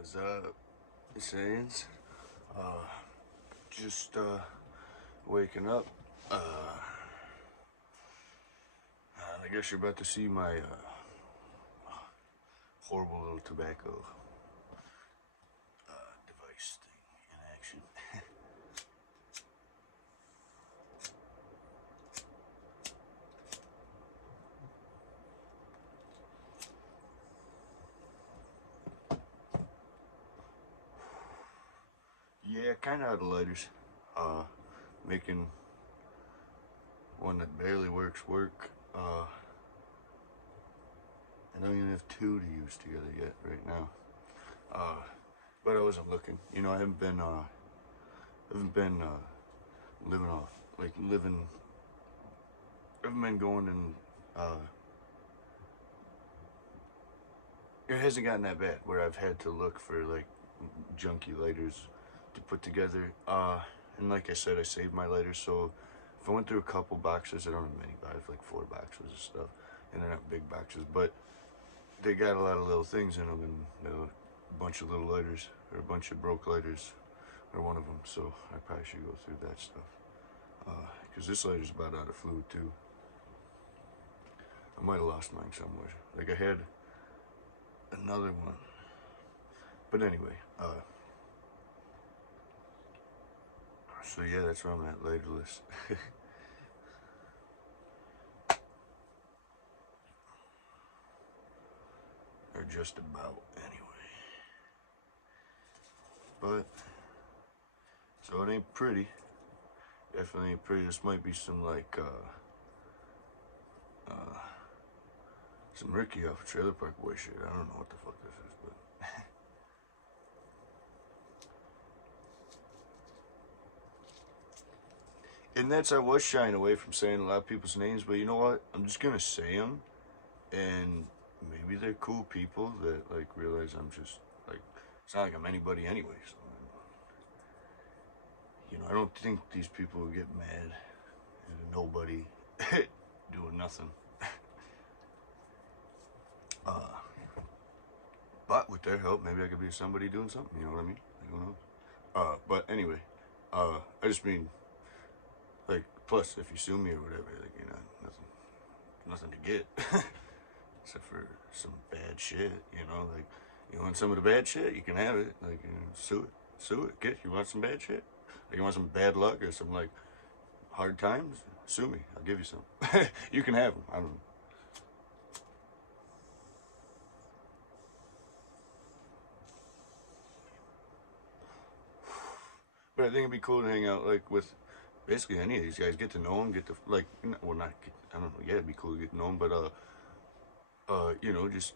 What's up, Saiyans? Uh, just waking up. I guess you're about to see my horrible little tobacco device thing in action. Yeah, kind of out of lighters. Making one that barely work. I don't even have two to use together yet right now. But I wasn't looking. You know, I haven't been living off like living. I haven't been going and it hasn't gotten that bad where I've had to look for like junky lighters to put together. And like I said, I saved my lighters, so if I went through a couple boxes, I don't have many, but I have like 4 boxes of stuff, and they're not big boxes, but they got a lot of little things in them, and you know, a bunch of little lighters, or a bunch of broke lighters, or one of them, so I probably should go through that stuff. Because this lighter's about out of fluid too. I might have lost mine somewhere. Like I had another one. But anyway, so yeah, that's where I'm at, lighterless. Or just about, anyway. But, so it ain't pretty. Definitely ain't pretty. This might be some like, some Ricky off of Trailer Park Boy shit. I don't know what the fuck this is, but. And that's, I was shying away from saying a lot of people's names, but you know what? I'm just gonna say them, and maybe they're cool people that like realize I'm just like, it's not like I'm anybody anyway. So, you know, I don't think these people would get mad at nobody doing nothing. But with their help, maybe I could be somebody doing something. You know what I mean? Like, who knows? But anyway, I just mean, like, plus if you sue me or whatever, like, you know, nothing to get, except for some bad shit. You know, like, you want some of the bad shit, you can have it. Like, you know, sue it. Get. You want some bad shit? Like, you want some bad luck or some like hard times? Sue me. I'll give you some. You can have them. I don't know. But I think it'd be cool to hang out like with basically any of these guys. Get to know them. Get to like, well, not. Get, I don't know. Yeah, it'd be cool to get to know them. But you know, just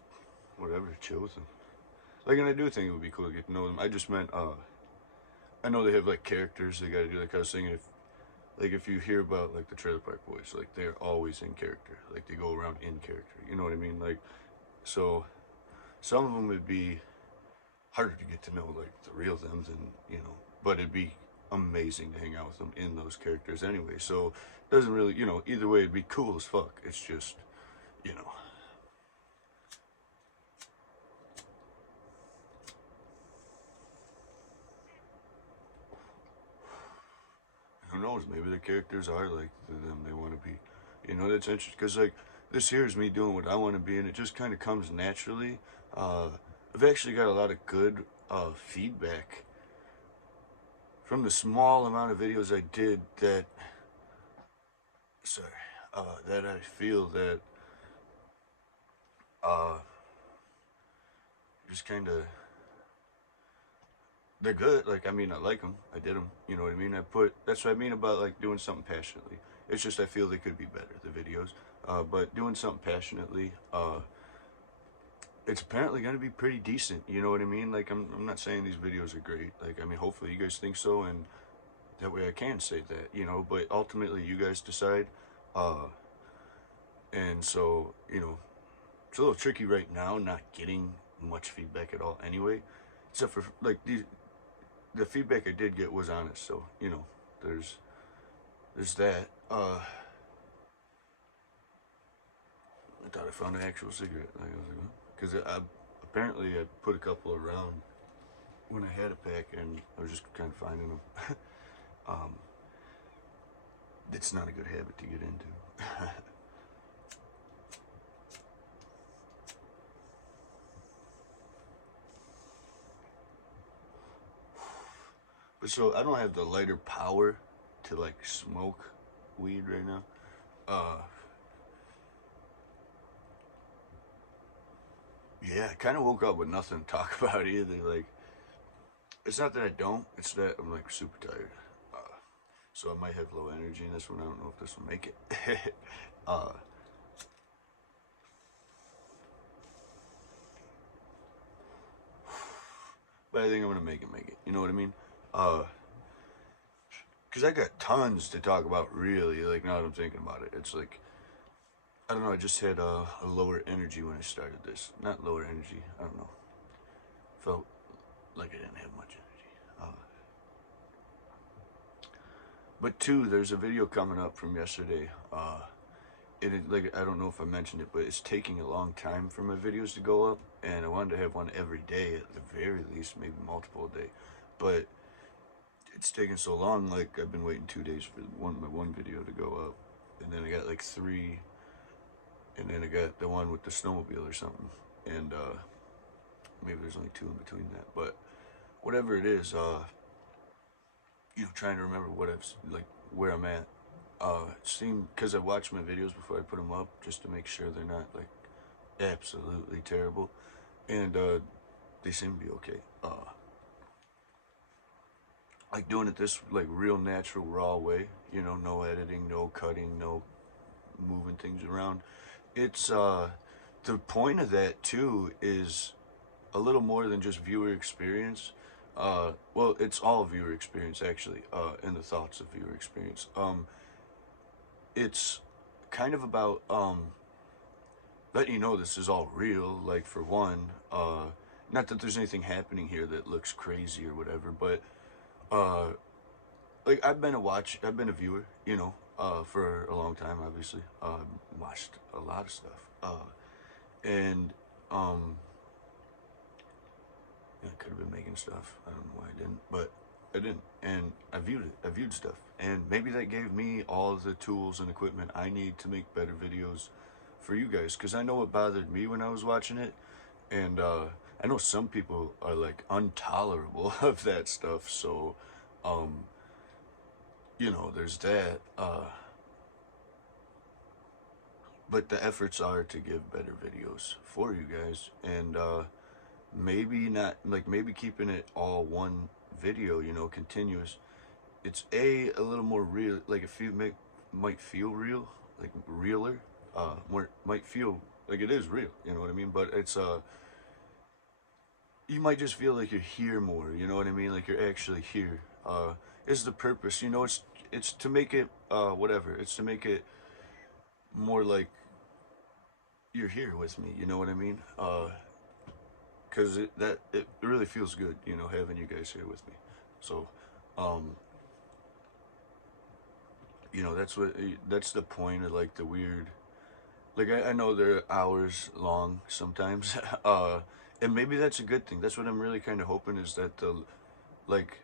whatever, chill with them. Like, and I do think it would be cool to get to know them. I just meant, I know they have like characters they got to do. Like I was saying, if you hear about like the Trailer Park Boys, like they're always in character. Like they go around in character. You know what I mean? Like, so some of them would be harder to get to know, like the real them, than you know. But it'd be amazing to hang out with them in those characters anyway. So it doesn't really, you know, either way, it'd be cool as fuck. It's just, you know. Who knows? Maybe the characters are like them they want to be. You know, that's interesting because like this here is me doing what I want to be, and it just kind of comes naturally. Uh, I've actually got a lot of good feedback from the small amount of videos I did that. Sorry, that I feel that uh, just kind of they're good. Like I mean, I like them. I did them. You know what I mean? That's what I mean about like doing something passionately. It's just I feel they could be better, the videos. But doing something passionately, it's apparently going to be pretty decent. You know what I mean? Like I'm not saying these videos are great. Like I mean, hopefully you guys think so, and that way I can say that. You know, but ultimately you guys decide. Uh, and so you know, it's a little tricky right now, not getting much feedback at all. Anyway, except for like the feedback I did get was honest. So you know, there's that. I thought I found an actual cigarette. Like, I was like, because apparently I put a couple around when I had a pack and I was just kind of finding them. um, it's not a good habit to get into. But so I don't have the lighter power to like smoke weed right now. Uh, yeah, I kind of woke up with nothing to talk about either. Like, it's not that I don't, it's that I'm like super tired. Uh, so I might have low energy in this one. I don't know if this will make it. uh, but I think I'm gonna make it. Make it. You know what I mean? Cause I got tons to talk about. Really, like now that I'm thinking about it, it's like I don't know. I just had a lower energy when I started this. Not lower energy. I don't know. Felt like I didn't have much energy. But two, there's a video coming up from yesterday. Like I don't know if I mentioned it, but it's taking a long time for my videos to go up, and I wanted to have one every day at the very least, maybe multiple a day. But it's taking so long. Like I've been waiting 2 days for my one video to go up, and then I got like three, and then I got the one with the snowmobile or something, and maybe there's only two in between that. But whatever it is, trying to remember what I've like where I'm at. It seemed because I watched my videos before I put them up just to make sure they're not like absolutely terrible, and they seem to be okay. Like doing it this like real natural raw way, no editing, no cutting, no moving things around. It's the point of that too is a little more than just viewer experience. Well, it's all viewer experience actually, and the thoughts of viewer experience. It's kind of about letting you know this is all real. Like for one, not that there's anything happening here that looks crazy or whatever, but uh, like I've been a viewer, for a long time. Obviously, watched a lot of stuff, and I could have been making stuff. I don't know why I didn't, but I didn't. And I viewed it. I viewed stuff. And maybe that gave me all the tools and equipment I need to make better videos for you guys. Because I know it bothered me when I was watching it. And I know some people are like intolerable of that stuff. So, um, there's that. But the efforts are to give better videos for you guys. And maybe not like maybe keeping it all one video, continuous. It's a little more real, like might feel real, like realer, more might feel like it is real, you know what I mean? But it's you might just feel like you're here more, you know what I mean? Like you're actually here. Is the purpose, it's to make it whatever. It's to make it more like you're here with me, you know what I mean? Because it really feels good, having you guys here with me. So, um, that's the point of like the weird. Like I know they're hours long sometimes, and maybe that's a good thing. That's what I'm really kind of hoping is that like,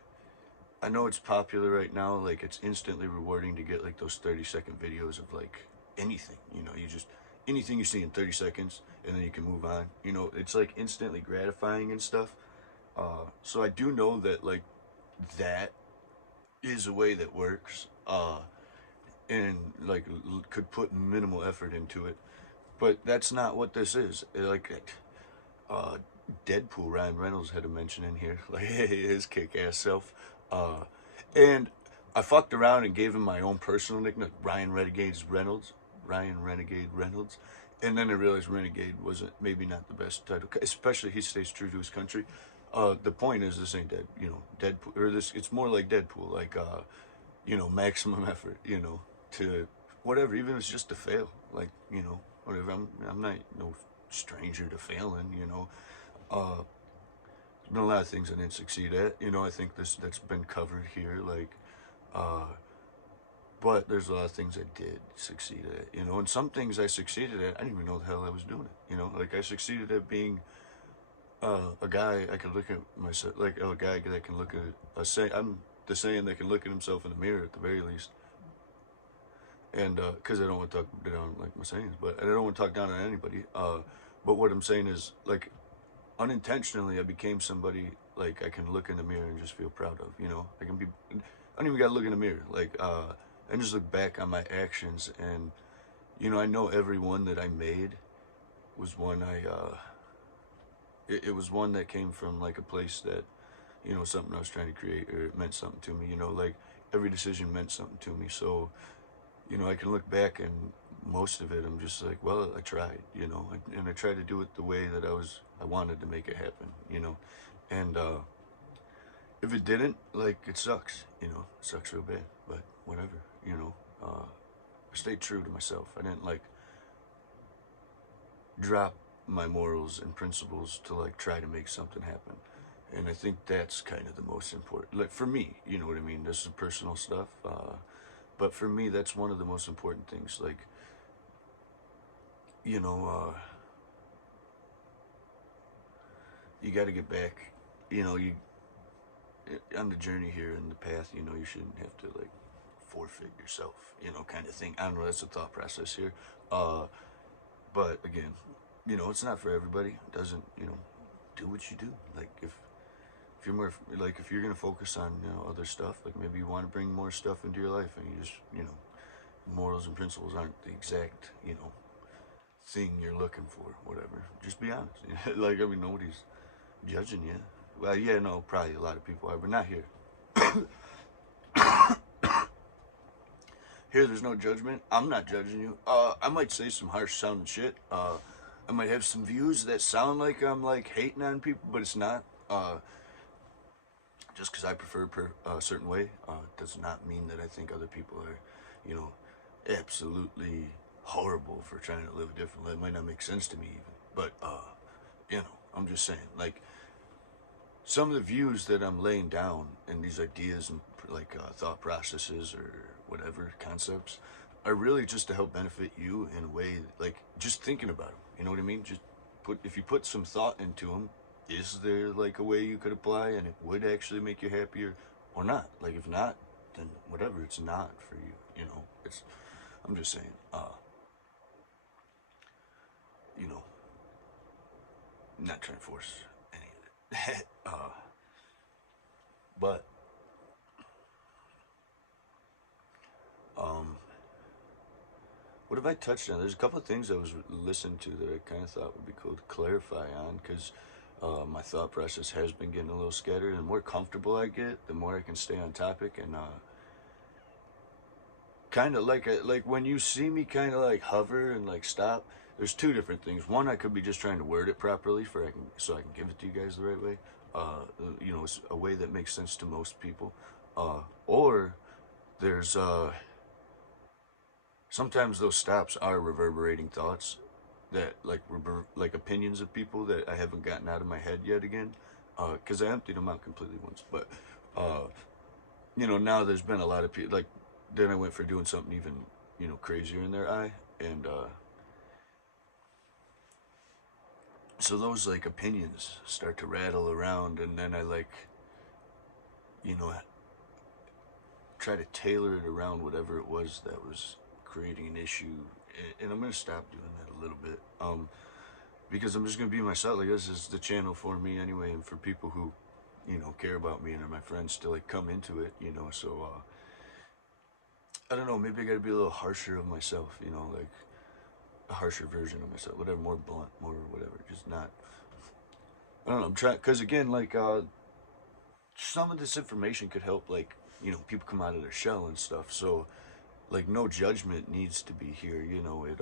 I know it's popular right now. Like it's instantly rewarding to get like those 30-second videos of like anything. You just anything you see in 30 seconds, and then you can move on. It's like instantly gratifying and stuff. So I do know that like that is a way that works, and like could put minimal effort into it. But that's not what this is. Like uh, Deadpool, Ryan Reynolds had a mention in here, like his kick-ass self, and I fucked around and gave him my own personal nickname, Ryan Renegade Reynolds, and then I realized Renegade wasn't maybe not the best title, especially he stays true to his country. The point is this ain't Deadpool, or this it's more like Deadpool, like maximum effort, to whatever, even if it's just to fail, like whatever. I'm not no stranger to failing, Uh, there's been a lot of things I didn't succeed at, I think that's been covered here, like, uh, but there's a lot of things I did succeed at, and some things I succeeded at, I didn't even know the hell I was doing it, like I succeeded at being a guy I can look at myself, like a guy that can look at a say. I'm the saying that can look at himself in the mirror at the very least. And because I don't want to talk down like my sayings, but I don't want to talk down on anybody. But what I'm saying is like unintentionally, I became somebody like I can look in the mirror and just feel proud of. You know, I can be. I don't even gotta look in the mirror. Like and just look back on my actions, and you know, I know every one that I made was one it was one that came from like a place that, you know, something I was trying to create, or it meant something to me. You know, like every decision meant something to me. So you know, I can look back and most of it, I'm just like, well, I tried, you know, and I tried to do it the way that I wanted to make it happen, you know, and if it didn't, like, it sucks, you know, it sucks real bad, but whatever, you know, I stayed true to myself. I didn't like drop my morals and principles to like try to make something happen. And I think that's kind of the most important, like for me, you know what I mean? This is personal stuff. But for me, that's one of the most important things. Like, you know, you got to get back. You know, you on the journey here in the path. You know, you shouldn't have to like forfeit yourself. You know, kind of thing. I don't know. That's a thought process here. But again, you know, it's not for everybody. It doesn't. You know, do what you do. Like if you're more like if you're gonna focus on, you know, other stuff, like maybe you want to bring more stuff into your life, and you just, you know, morals and principles aren't the exact, you know, thing you're looking for, whatever. Just be honest. Like, I mean, nobody's judging you. Well, yeah, no, probably a lot of people are, but not here. Here, there's no judgment. I'm not judging you. I might say some harsh sounding shit. I might have some views that sound like I'm like hating on people, but it's not. Just because I prefer a certain way does not mean that I think other people are, you know, absolutely horrible for trying to live a different life. It might not make sense to me even, but you know, I'm just saying, like, some of the views that I'm laying down and these ideas and like thought processes or whatever concepts are really just to help benefit you in a way, like just thinking about them. You know what I mean? Just if you put some thought into them, is there like a way you could apply and it would actually make you happier or not? Like if not, then whatever, it's not for you. You know, it's. I'm just saying. You know, not trying to force any of it. But um, what have I touched on? There's a couple of things I was listening to that I kind of thought would be cool to clarify on, because my thought process has been getting a little scattered. And the more comfortable I get, the more I can stay on topic. And kind of like when you see me kind of like hover and like stop, there's two different things. One, I could be just trying to word it properly so I can give it to you guys the right way. You know, it's a way that makes sense to most people. Or there's sometimes those stops are reverberating thoughts that like opinions of people that I haven't gotten out of my head yet again, because I emptied them out completely once. But you know, now there's been a lot of people like then I went for doing something even, you know, crazier in their eye, and so those like opinions start to rattle around, and then I like, you know, try to tailor it around whatever it was that was creating an issue, and I'm gonna stop doing that a little bit, because I'm just gonna be myself. Like this is the channel for me anyway, and for people who, you know, care about me and are my friends to like come into it, you know. So I don't know, maybe I gotta be a little harsher of myself, you know, like a harsher version of myself, whatever, more blunt, more whatever, just not. I don't know. I'm trying because again, like some of this information could help, like, you know, people come out of their shell and stuff. So like no judgment needs to be here, you know. It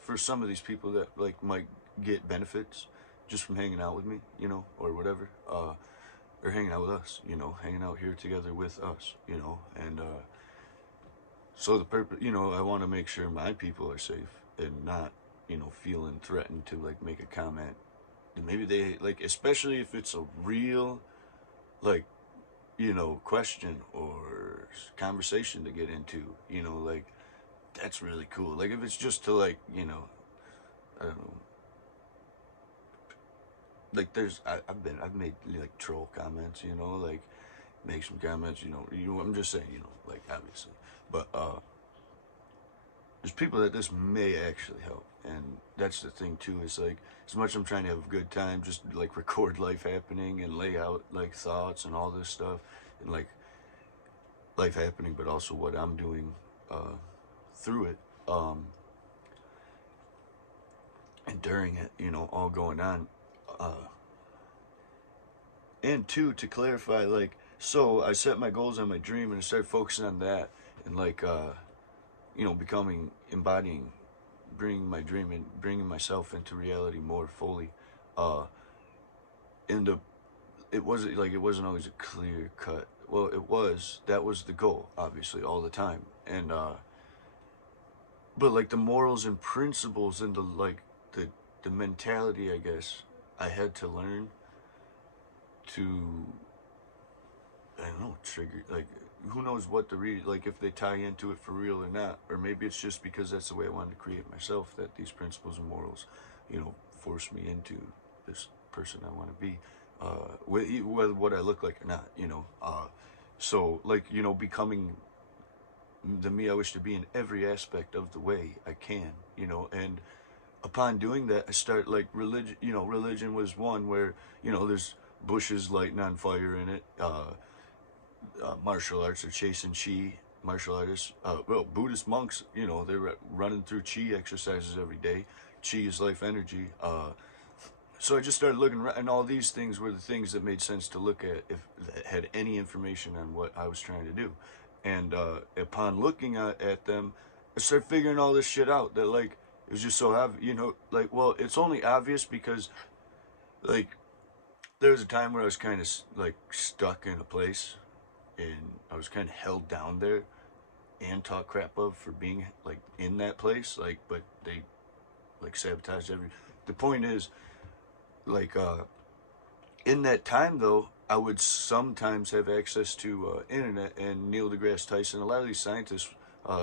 for some of these people that like might get benefits just from hanging out with me, you know, or whatever, or hanging out with us, you know, hanging out here together with us, you know. And so the purpose, you know, I want to make sure my people are safe and not, you know, feeling threatened to like make a comment that maybe they like, especially if it's a real like, you know, question or conversation to get into, you know, like that's really cool. Like if it's just to like, you know, I don't know, like I've made like troll comments, you know, like make some comments, I'm just saying, like obviously, but there's people that this may actually help, and that's the thing too. Is like as much I'm trying to have a good time, just like record life happening and lay out like thoughts and all this stuff, and like life happening, but also what I'm doing through it, and during it, all going on. Uh, and two, to clarify, like, so I set my goals on my dream and I started focusing on that, and like, becoming, embodying, bringing my dream and bringing myself into reality more fully. Uh, and it wasn't always a clear cut. Well, that was the goal, obviously, all the time. And, but like the morals and principles and the mentality, I guess, I had to learn to, I don't know, trigger, like, who knows what to read, like if they tie into it for real or not, or maybe it's just because that's the way I wanted to create myself, that these principles and morals, force me into this person I want to be, whether what I look like or not, so like, becoming the me I wish to be in every aspect of the way I can, and upon doing that, I start like religion. Religion was one where there's bushes lighting on fire in it. Martial arts are chasing chi. Martial artists, well, Buddhist monks, they're running through chi exercises every day. Chi is life energy. So I just started looking around, and all these things were the things that made sense to look at if that had any information on what I was trying to do. And upon looking at them, I started figuring all this shit out. That like it was just so obvious, like, well, it's only obvious because like there was a time where I was kind of like stuck in a place, and I was kind of held down there and talked crap of for being like in that place, like, but they like sabotaged every. The point is, like, in that time though, I would sometimes have access to internet and Neil deGrasse Tyson, a lot of these scientists,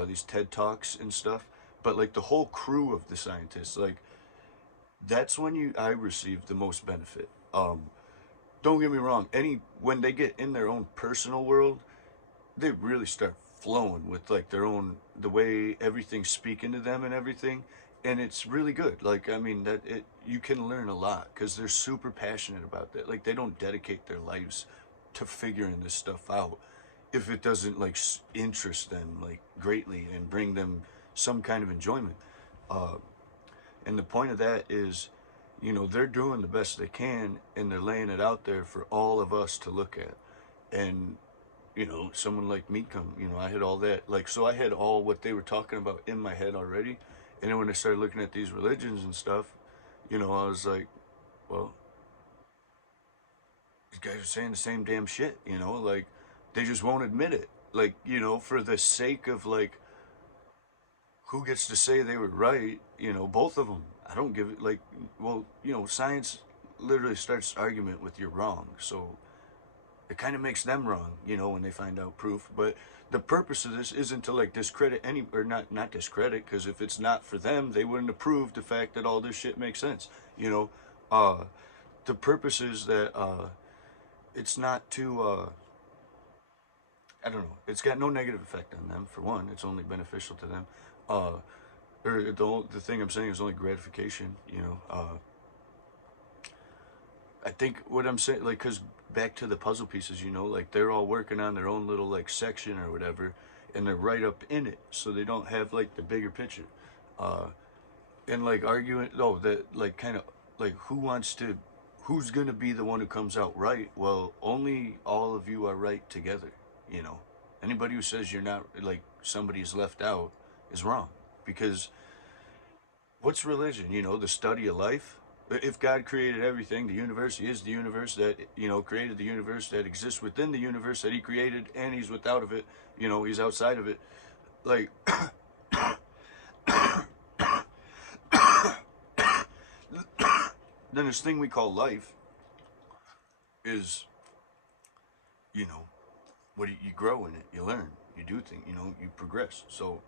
these TED Talks and stuff. But like the whole crew of the scientists, like that's when I received the most benefit. Don't get me wrong, when they get in their own personal world, they really start flowing with like the way everything's speaking to them and everything, and it's really good. Like, I mean, that it you can learn a lot because they're super passionate about that. Like, they don't dedicate their lives to figuring this stuff out if it doesn't like interest them like greatly and bring them some kind of enjoyment. uh, and the point of that is, they're doing the best they can and they're laying it out there for all of us to look at. And someone like me I had all that, like, so I had all what they were talking about in my head already. And then when I started looking at these religions and stuff, I was like, well, these guys are saying the same damn shit, like, they just won't admit it. Like, for the sake of, like, who gets to say they were right, both of them. I don't give it, like, well, science literally starts argument with you're wrong. So it kind of makes them wrong, when they find out proof. But the purpose of this isn't to like discredit any, or not discredit, because if it's not for them, they wouldn't approve the fact that all this shit makes sense. The purpose is that it's not to I don't know. It's got no negative effect on them. For one, it's only beneficial to them. Uh, or the thing I'm saying is only gratification. I think what I'm saying, like, cause back to the puzzle pieces, like they're all working on their own little like section or whatever, and they're right up in it, so they don't have like the bigger picture. Uh, and like arguing, oh, that like kind of like who's gonna be the one who comes out right? Well, only all of you are right together. You know, anybody who says you're not, like somebody's left out, is wrong, because what's religion? The study of life. If God created everything, the universe, He is the universe that, created the universe that exists within the universe that He created, and He's without of it, He's outside of it. Like, then this thing we call life is, you know, what you grow in it, you learn, you do things, you progress. So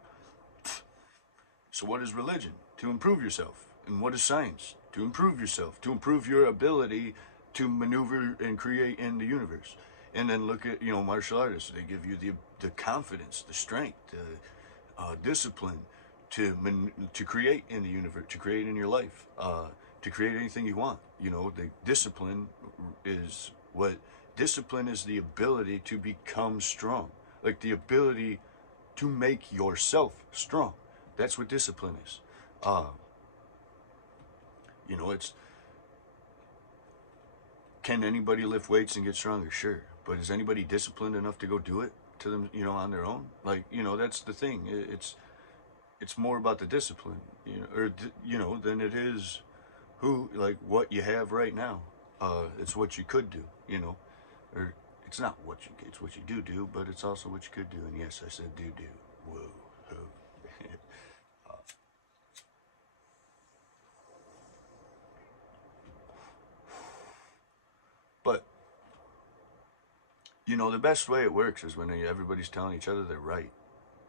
what is religion? To improve yourself. And what is science? To improve yourself, to improve your ability to maneuver and create in the universe. And then look at, martial artists. They give you the confidence, the strength, the discipline to create in the universe, to create in your life, to create anything you want. The discipline is the ability to become strong, like the ability to make yourself strong. That's what discipline is. It's, can anybody lift weights and get stronger? Sure. But is anybody disciplined enough to go do it to them, on their own? Like, that's the thing. It's more about the discipline, than it is what you have right now. It's what you could do, or it's not it's what you do, but it's also what you could do. And yes, I said do. Whoa. But the best way it works is when everybody's telling each other they're right.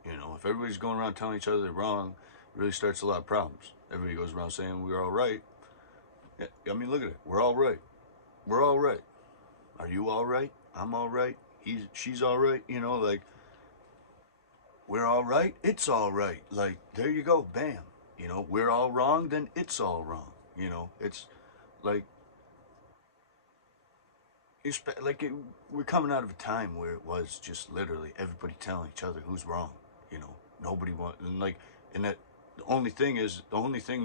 If everybody's going around telling each other they're wrong, it really starts a lot of problems. Everybody goes around saying we're all right. Yeah, I mean, look at it. We're all right. We're all right. Are you all right? I'm all right. She's all right. Like, we're all right. It's all right. Like, there you go. Bam. We're all wrong. Then it's all wrong. It's like, we're coming out of a time where it was just literally everybody telling each other who's wrong. Nobody want, and that the only thing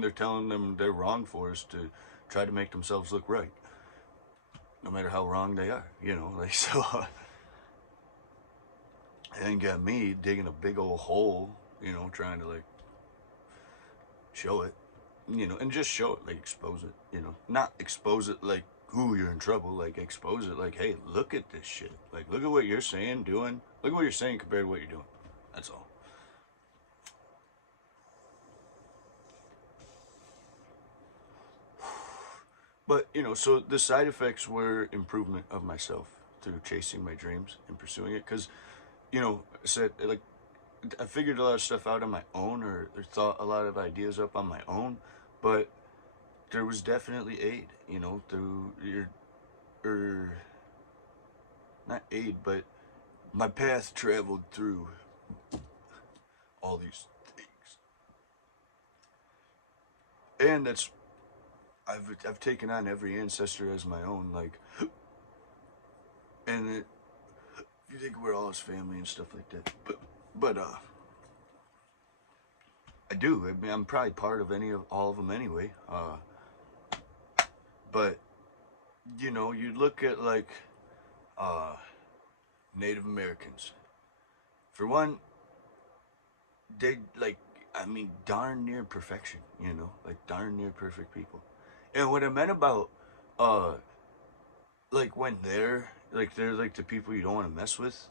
they're telling them they're wrong for is to try to make themselves look right, no matter how wrong they are. So. And got me digging a big old hole, trying to show it, and just show it, expose it, not expose it like, ooh, you're in trouble, expose it like, hey, look at this shit, look at what you're saying, doing, look at what you're saying compared to what you're doing. That's all. But, so the side effects were improvement of myself through chasing my dreams and pursuing it. Because, said, I figured a lot of stuff out on my own, or thought a lot of ideas up on my own. But there was definitely aid, through not aid, but my path traveled through all these things. And I've taken on every ancestor as my own, and you think we're all his family and stuff like that, but I do. I mean, I'm probably part of all of them anyway. But you look at Native Americans. For one, they darn near perfection. Darn near perfect people. And what I meant about when they're the people you don't want to mess with,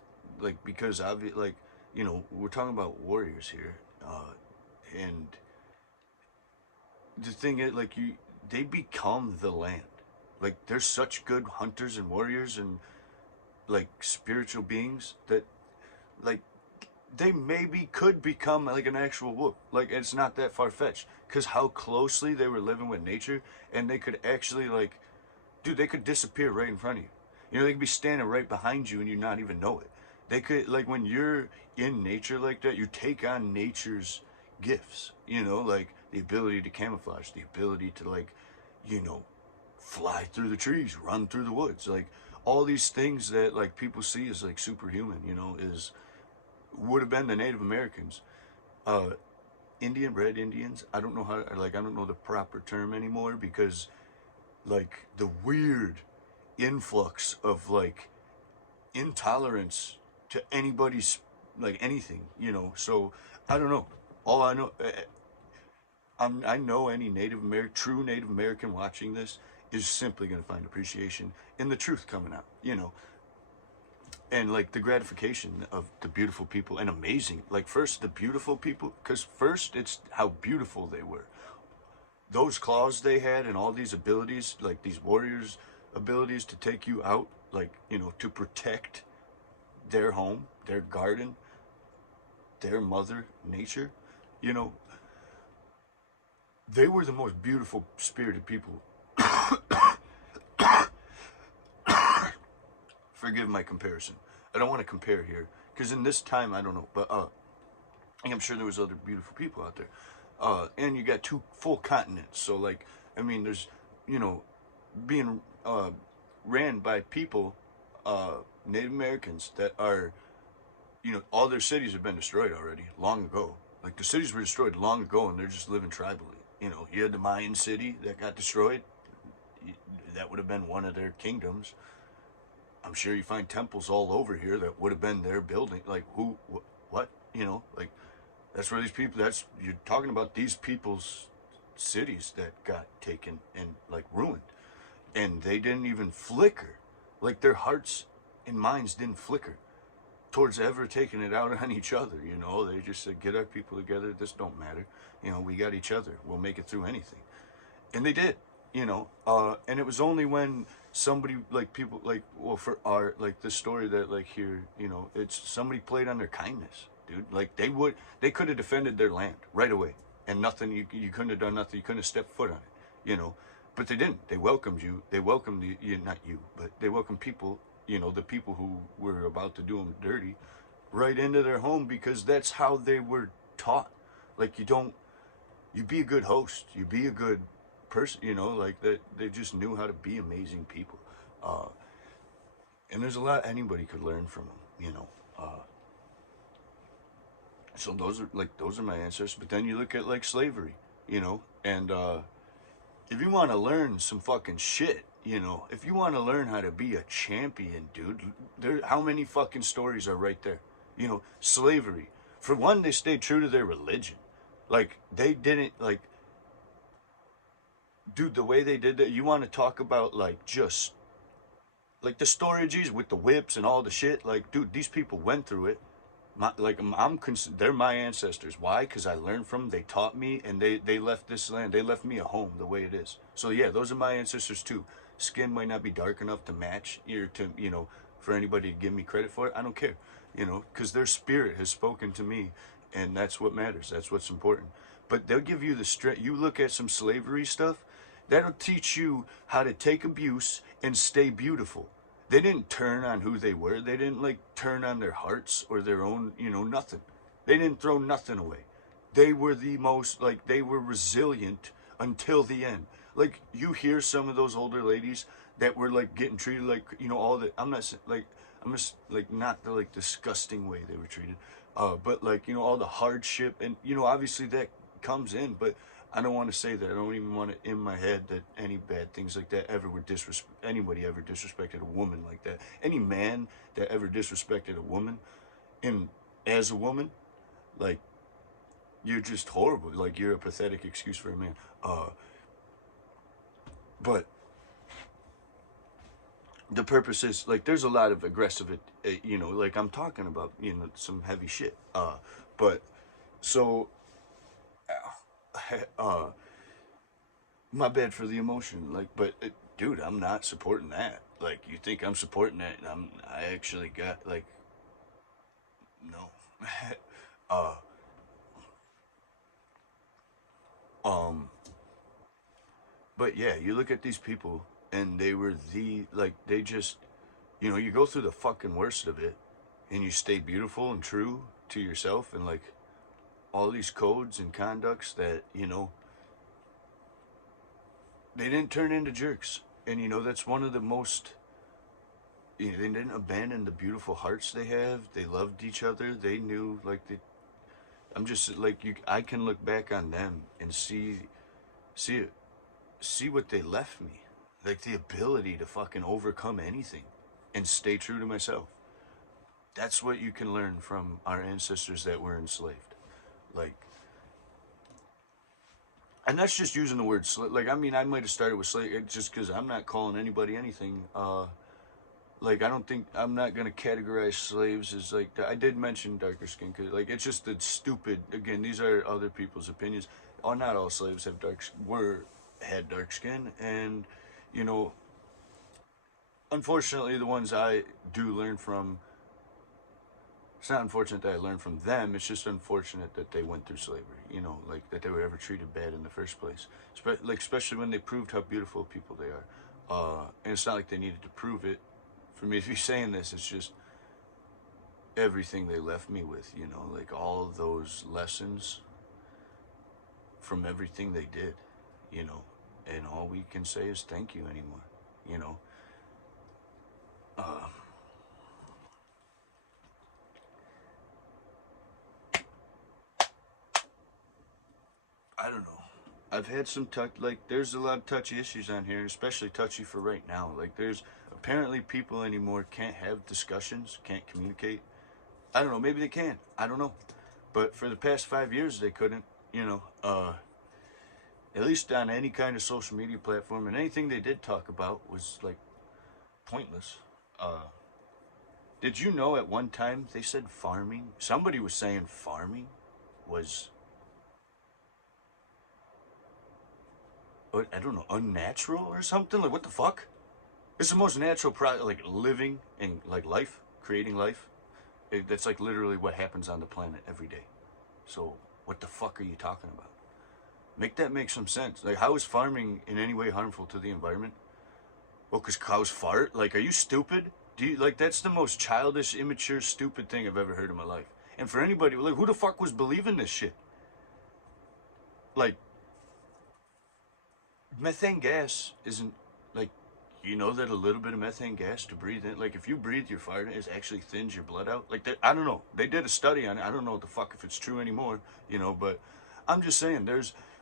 because we're talking about warriors here, and the thing is, they become the land. They're such good hunters and warriors and spiritual beings that they maybe could become an actual wolf. It's not that far-fetched, because how closely they were living with nature, and they could actually dude, they could disappear right in front of you. They could be standing right behind you and you not even know it. They could, when you're in nature like that, you take on nature's gifts, the ability to camouflage, the ability to fly through the trees, run through the woods, all these things that people see as superhuman, would have been the Native Americans. Red Indians, I don't know how, I don't know the proper term anymore, because the weird influx of intolerance to anybody's anything, so I don't know. All I know, I know any true Native American watching this is simply going to find appreciation in the truth coming out, and the gratification of the beautiful people, and amazing, first the beautiful people, because first it's how beautiful they were, those claws they had, and all these abilities, these warriors abilities to take you out, to protect their home, their garden, their mother nature, they were the most beautiful spirited people. Forgive my comparison. I don't want to compare here because in this time I don't know, but I'm sure there was other beautiful people out there. And you got two full continents, so like I mean, there's you know being ran by people, Native Americans that are all their cities have been destroyed already long ago. Like the cities were destroyed long ago, and they're just living tribally. You had the Mayan city that got destroyed. That would have been one of their kingdoms. I'm sure you find temples all over here that would have been their building. Like who, what, like that's where these people. You're talking about these people's cities that got taken and like ruined, and they didn't even flicker. Like their hearts and minds didn't flicker towards ever taking it out on each other. They just said, get our people together. This don't matter. We got each other. We'll make it through anything. And they did, and it was only when somebody like people like, well, for art, like the story that like here, it's somebody played on their kindness, dude. Like they could have defended their land right away and nothing, you couldn't have done nothing. You couldn't have stepped foot on it, but they didn't. They welcomed you. They welcomed you, not you, but they welcomed people, the people who were about to do them dirty right into their home because that's how they were taught. Like you be a good host, you be a good person, like that. They just knew how to be amazing people. And there's a lot anybody could learn from them, so those are my answers. But then you look at like slavery, and if you want to learn some fucking shit, if you want to learn how to be a champion, dude, how many fucking stories are right there? Slavery. For one, they stayed true to their religion. Like, they didn't, like, dude, the way they did that, you want to talk about, like, just, like, the storages with the whips and all the shit. Like, dude, these people went through it. They're my ancestors. Why? Because I learned from them. They taught me, and they left this land. They left me a home the way it is. So yeah, those are my ancestors too. Skin might not be dark enough to match for anybody to give me credit for it. I don't care, because their spirit has spoken to me, and that's what matters. That's what's important. But they'll give you the strength. You look at some slavery stuff, that'll teach you how to take abuse and stay beautiful. They didn't turn on who they were. They didn't like turn on their hearts or their own, nothing. They didn't throw nothing away. They were the most, like, they were resilient until the end. Like, you hear some of those older ladies that were like getting treated like, all the, I'm just like, not the like disgusting way they were treated. But like, all the hardship and, obviously that comes in, but I don't want to say that. I don't even want it in my head that any bad things like that ever would anybody ever disrespected a woman like that. Any man that ever disrespected a woman, and as a woman, like, you're just horrible. Like, you're a pathetic excuse for a man. But the purpose is, like, there's a lot of aggressive, like I'm talking about, some heavy shit. But so. My bad for the emotion, like, but dude, I'm not supporting that. Like, you think I'm supporting that, and I actually got like, no. uh, um, but yeah, you look at these people, and they were they just, you go through the fucking worst of it, and you stay beautiful and true to yourself, and like, all these codes and conducts that, they didn't turn into jerks. And that's one of the most, they didn't abandon the beautiful hearts they have. They loved each other. They knew, like, I'm just like, I can look back on them and see what they left me. Like, the ability to fucking overcome anything and stay true to myself. That's what you can learn from our ancestors that were enslaved. Like, and that's just using the word slave. Like, I mean, I might have started with slave just because I'm not calling anybody anything. Like, I'm not going to categorize slaves as, like, I did mention darker skin because, like, it's just the stupid, again, these are other people's opinions. Not all slaves had dark skin. And, unfortunately, the ones I do learn from, It's not unfortunate that I learned from them. It's just unfortunate that they went through slavery. You know, like that they were ever treated bad in the first place. Like especially when they proved how beautiful people they are. And it's not like they needed to prove it for me to be saying this. It's just everything they left me with. You know, like all of those lessons from everything they did. You know, and all we can say is thank you anymore. You know. Uh, I don't know. I've had some touch, like, there's a lot of touchy issues on here, especially touchy for right now. Like, there's apparently people anymore can't have discussions, can't communicate. I don't know, maybe they can. I don't know. But for the past 5 years, they couldn't, you know, at least on any kind of social media platform. And anything they did talk about was, like, pointless. Did you know at one time they said farming? Somebody was saying farming was, I don't know, unnatural or something? Like, what the fuck? It's the most natural like living and like life, creating life. That's like literally what happens on the planet every day. So what the fuck are you talking about? Make that make some sense. Like, how is farming in any way harmful to the environment? Well, because cows fart? Like, are you stupid? Do you, like, that's the most childish, immature, stupid thing I've ever heard in my life. And for anybody, like, who the fuck was believing this shit? Like, methane gas isn't, like, you know that a little bit of methane gas to breathe in, like if you breathe your fire, it actually thins your blood out. Like, I don't know. They did a study on it. I don't know what the fuck if it's true anymore, you know, but I'm just saying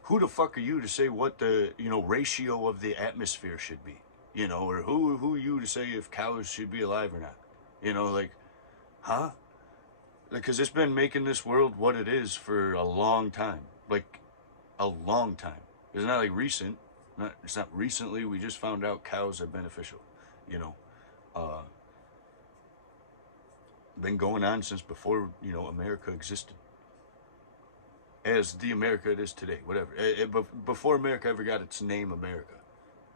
who the fuck are you to say what the, you know, ratio of the atmosphere should be, you know, or who are you to say if cows should be alive or not, you know, like, huh? Because it's been making this world what it is for a long time, like a long time. It's not like recent. It's not recently. We just found out cows are beneficial. You know, uh, been going on since before, you know, America existed as the America it is today. Whatever. Before America ever got its name, America.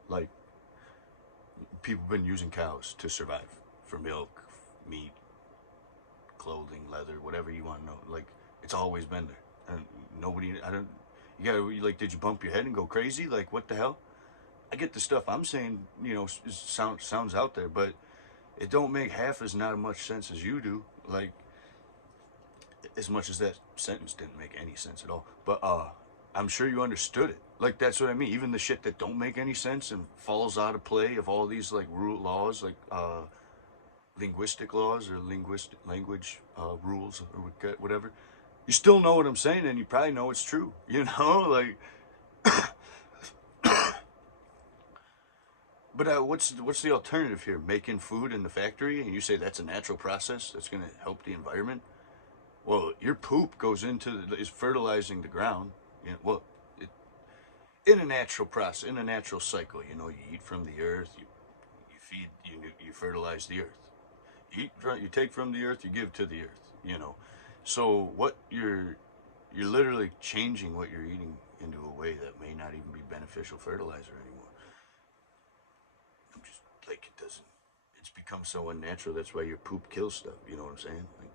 Like, people have been using cows to survive for milk, meat, clothing, leather, whatever you want to know. Like, it's always been there. And nobody. I don't. You gotta, like, did you bump your head and go crazy? Like, what the hell? I get the stuff I'm saying, you know, sounds out there, but it don't make half as not as much sense as you do. Like, as much as that sentence didn't make any sense at all. But I'm sure you understood it. Like, that's what I mean. Even the shit that don't make any sense and falls out of play of all these like rule laws, like linguistic laws or linguistic language rules or whatever. You still know what I'm saying, and you probably know it's true. You know, like. But what's the alternative here? Making food in the factory, and you say that's a natural process that's going to help the environment. Well, your poop goes is fertilizing the ground. You know, well, in a natural process, in a natural cycle. You know, you eat from the earth, you feed, you fertilize the earth. You take from the earth, you give to the earth. You know, so what you're literally changing what you're eating into a way that may not even be beneficial fertilizer anymore. I'm just like, it doesn't. It's become so unnatural. That's why your poop kills stuff. You know what I'm saying? Like,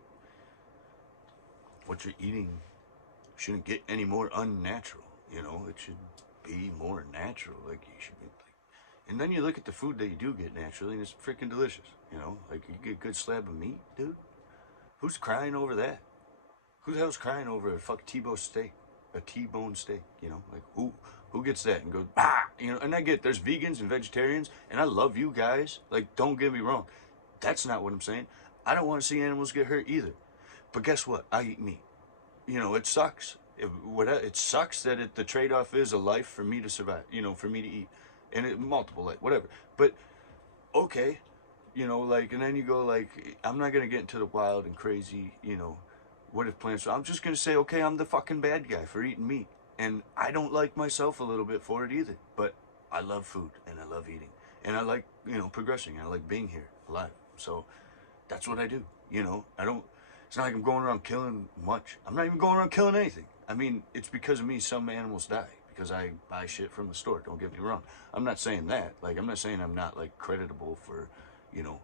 what you're eating shouldn't get any more unnatural. You know, it should be more natural. Like, you should be. Like, and then you look at the food that you do get naturally, and it's freaking delicious. You know, like you get a good slab of meat, dude. Who's crying over that? Who the hell's crying over a fuck T-bone steak? A T-bone steak, you know? Like, who gets that and goes, ah, you know? And I get, there's vegans and vegetarians, and I love you guys. Like, don't get me wrong. That's not what I'm saying. I don't want to see animals get hurt either. But guess what? I eat meat. You know, it sucks. It sucks that the trade-off is a life for me to survive, you know, for me to eat. And multiple life, whatever. But, okay, you know, like, and then you go, like, I'm not going to get into the wild and crazy, you know, what if plants. So I'm just going to say, okay, I'm the fucking bad guy for eating meat. And I don't like myself a little bit for it either. But I love food, and I love eating. And I like, you know, progressing. I like being here, alive. So that's what I do, you know. It's not like I'm going around killing much. I'm not even going around killing anything. I mean, it's because of me some animals die. Because I buy shit from the store, don't get me wrong. I'm not saying that. Like, I'm not saying I'm not, like, creditable for, you know,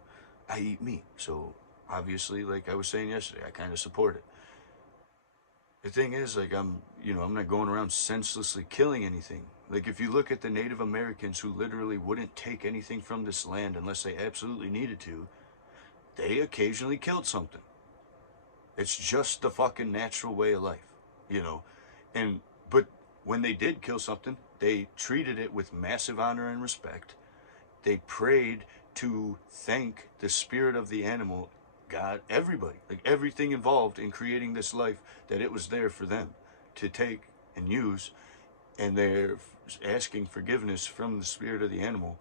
I eat meat. So obviously, like I was saying yesterday, I kind of support it. The thing is, like, I'm not going around senselessly killing anything. Like, if you look at the Native Americans who literally wouldn't take anything from this land unless they absolutely needed to, they occasionally killed something. It's just the fucking natural way of life, you know? But when they did kill something, they treated it with massive honor and respect. They prayed to thank the spirit of the animal, God, everybody, like everything involved in creating this life, that it was there for them to take and use. And they're asking forgiveness from the spirit of the animal.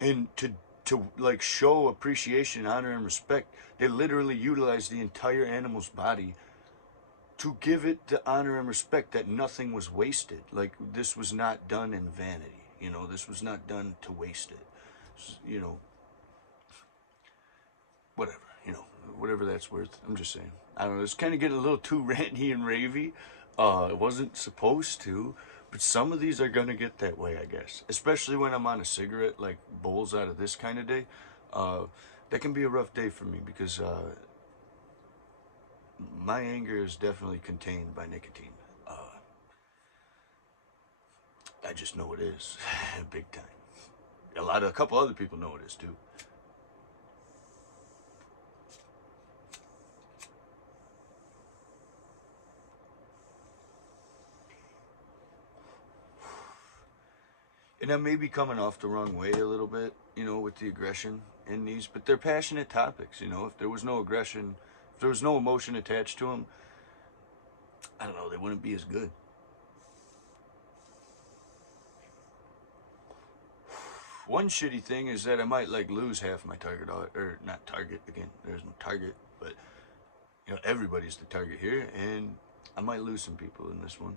And to like show appreciation, honor, and respect, they literally utilize the entire animal's body to give it the honor and respect that nothing was wasted. Like, this was not done in vanity. You know, this was not done to waste it. You know, whatever, you know, whatever that's worth. I'm just saying. I don't know, it's kind of getting a little too ranty and ravey. It wasn't supposed to, but some of these are going to get that way, I guess. Especially when I'm on a cigarette, like bowls out of this kind of day. That can be a rough day for me because my anger is definitely contained by nicotine. I just know it is, big time. A couple other people know it is too. And I may be coming off the wrong way a little bit, you know, with the aggression in these, but they're passionate topics, you know. If there was no aggression, if there was no emotion attached to them, I don't know, they wouldn't be as good. One shitty thing is that I might like lose half my target, or not target, again, there's no target, but you know, everybody's the target here, and I might lose some people in this one.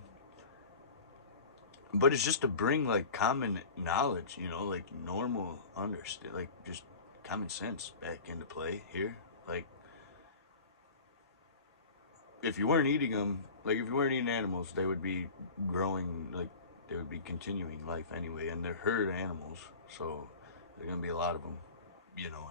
But it's just to bring like common knowledge, you know, like normal understand, like just common sense back into play here. Like, if you weren't eating them, like if you weren't eating animals, they would be growing, like they would be continuing life anyway, and they're herd animals, so there's gonna be a lot of them. You know,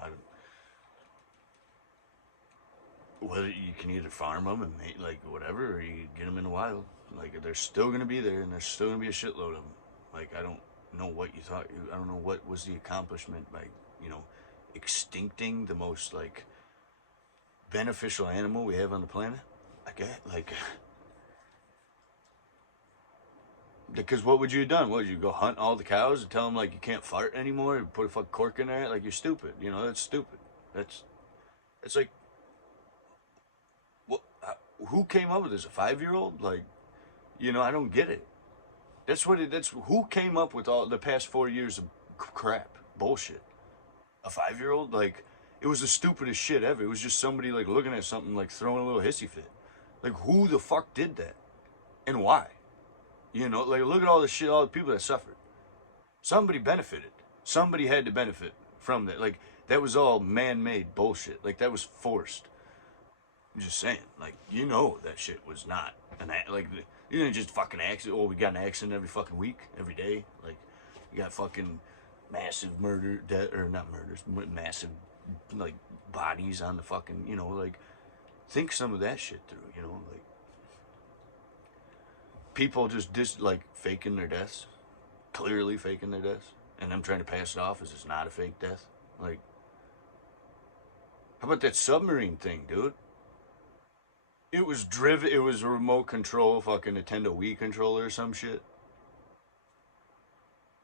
whether you can either farm them and make like whatever, or you get them in the wild. Like, they're still gonna be there, and there's still gonna be a shitload of them. Like, I don't know what you thought. I don't know what was the accomplishment by, you know, extincting the most like beneficial animal we have on the planet. I get like. Because what would you have done? What, would you go hunt all the cows and tell them like you can't fart anymore and put a fucking cork in there? Like, you're stupid. You know, that's stupid. That's it's like, what? Who came up with this? A 5-year-old? Like, you know, I don't get it. That's who came up with all the past 4 years of crap bullshit. A 5-year-old? Like, it was the stupidest shit ever. It was just somebody like looking at something like throwing a little hissy fit. Like, who the fuck did that, and why? You know, like, look at all the shit, all the people that suffered. Somebody benefited. Somebody had to benefit from that. Like, that was all man-made bullshit. Like, that was forced. I'm just saying. Like, you know that shit was not like, you didn't just fucking accident. Oh, we got an accident every fucking week, every day. Like, you got fucking massive murder, or not murders, massive like bodies on the fucking, you know, like, think some of that shit through. You know, like, people just like faking their deaths, clearly faking their deaths, and them trying to pass it off as it's not a fake death. Like, how about that submarine thing, dude? It was driven. It was a remote control, fucking Nintendo Wii controller or some shit.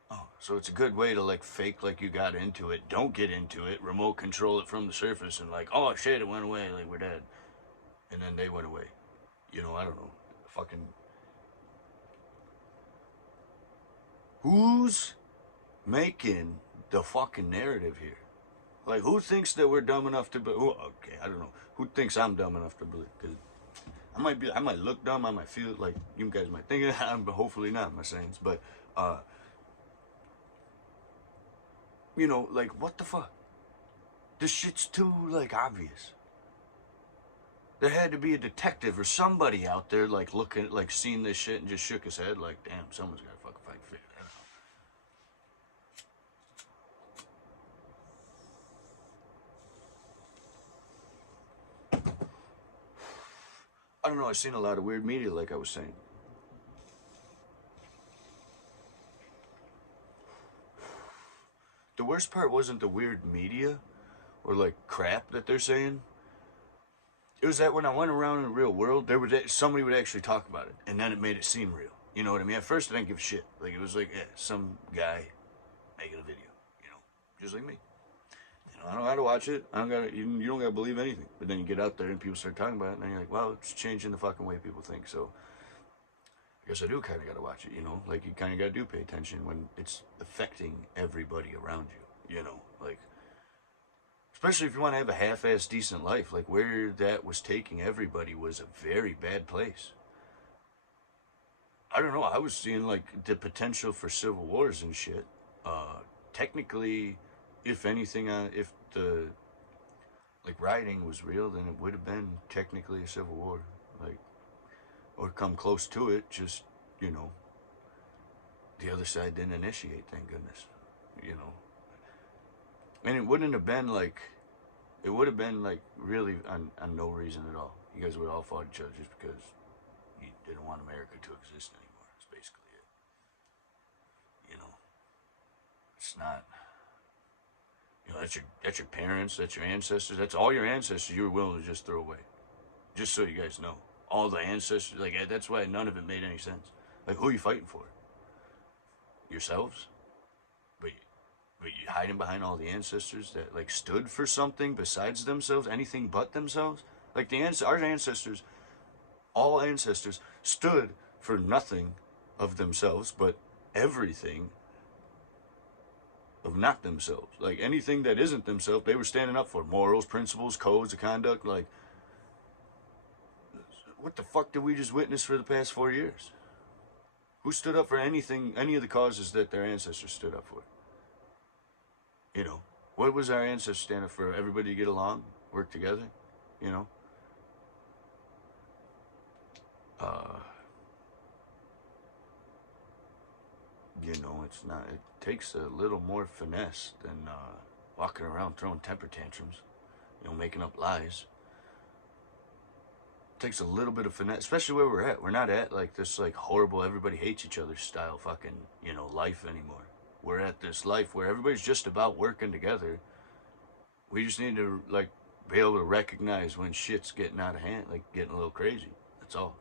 Oh, so it's a good way to like fake like you got into it. Don't get into it. Remote control it from the surface and like, oh shit, it went away. Like, we're dead, and then they went away. You know, I don't know. Fucking, who's making the fucking narrative here? Like, who thinks that we're dumb enough to believe? Okay, I don't know. Who thinks I'm dumb enough to believe? Because I might look dumb. I might feel like you guys might think it. But hopefully not, my saints. But, you know, like, what the fuck? This shit's too, like, obvious. There had to be a detective or somebody out there, like, looking, like, seeing this shit and just shook his head, like, damn, someone's got to fucking fight fit. I don't know, I've seen a lot of weird media, like I was saying. The worst part wasn't the weird media or like crap that they're saying. It was that when I went around in the real world, there was somebody would actually talk about it, and then it made it seem real. You know what I mean? At first, I didn't give a shit. Like it was like, yeah, some guy making a video, you know, just like me. You know, I don't gotta watch it. I don't gotta. You don't gotta believe anything. But then you get out there and people start talking about it, and then you're like, wow, it's changing the fucking way people think. So I guess I do kind of gotta watch it. You know, like you kind of gotta do pay attention when it's affecting everybody around you. You know, like. Especially if you want to have a half-ass decent life, like where that was taking everybody was a very bad place. I don't know. I was seeing like the potential for civil wars and shit. Technically, if anything, if the like rioting was real, then it would have been technically a civil war, like or come close to it. Just you know, the other side didn't initiate. Thank goodness. You know, and it wouldn't have been like. It would have been like really on no reason at all. You guys would all fought each other just because you didn't want America to exist anymore. That's basically it. You know, it's not. You know, that's your parents, that's your ancestors, that's all your ancestors you were willing to just throw away. Just so you guys know, all the ancestors. Like that's why none of it made any sense. Like who are you fighting for? Yourselves? But you hiding behind all the ancestors that like stood for something besides themselves, anything but themselves. Like our ancestors, all ancestors stood for nothing of themselves, but everything of not themselves. Like anything that isn't themselves, they were standing up for morals, principles, codes of conduct. Like, what the fuck did we just witness for the past 4 years? Who stood up for anything, any of the causes that their ancestors stood up for? You know, what was our ancestors standing for? Everybody to get along, work together, you know? You know, it's not, it takes a little more finesse than walking around throwing temper tantrums, you know, making up lies. It takes a little bit of finesse, especially where we're at. We're not at like this like horrible everybody hates each other style fucking, you know, life anymore. We're at this life where everybody's just about working together. We just need to like be able to recognize when shit's getting out of hand, like getting a little crazy. That's all.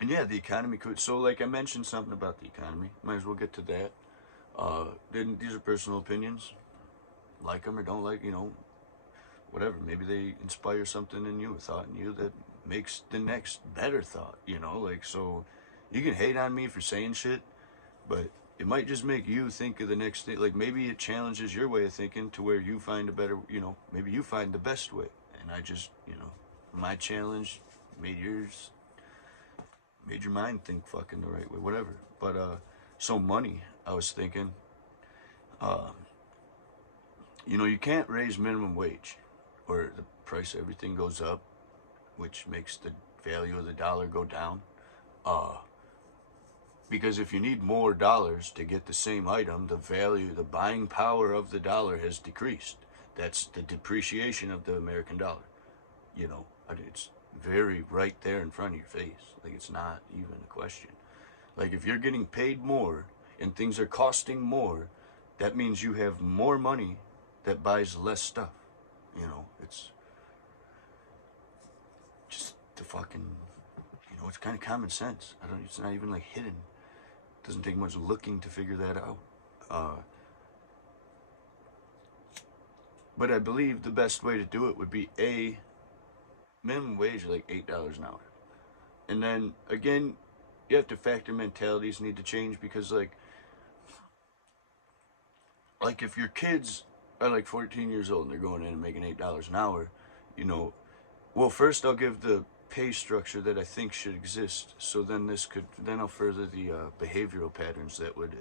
And yeah, the economy could. So like I mentioned something about the economy. Might as well get to that. These are personal opinions. Like them or don't like, you know, whatever. Maybe they inspire something in you, a thought in you that makes the next better thought. You know, like so. You can hate on me for saying shit, but it might just make you think of the next thing. Like maybe it challenges your way of thinking to where you find a better, you know, maybe you find the best way. And I just, you know, my challenge made your mind think fucking the right way, whatever. But, so money, I was thinking, you know, you can't raise minimum wage or the price of everything goes up, which makes the value of the dollar go down. Because if you need more dollars to get the same item, the value, the buying power of the dollar has decreased. That's the depreciation of the American dollar. You know, it's very right there in front of your face. Like it's not even a question. Like if you're getting paid more and things are costing more, that means you have more money that buys less stuff. You know, it's just the fucking, you know, it's kind of common sense. It's not even like hidden. Doesn't take much looking to figure that out. But I believe the best way to do it would be minimum wage like $8 an hour. And then again, you have to factor mentalities need to change because like if your kids are like 14 years old and they're going in and making $8 an hour, you know, well first I'll give the pay structure that I think should exist. So then I'll further the behavioral patterns that would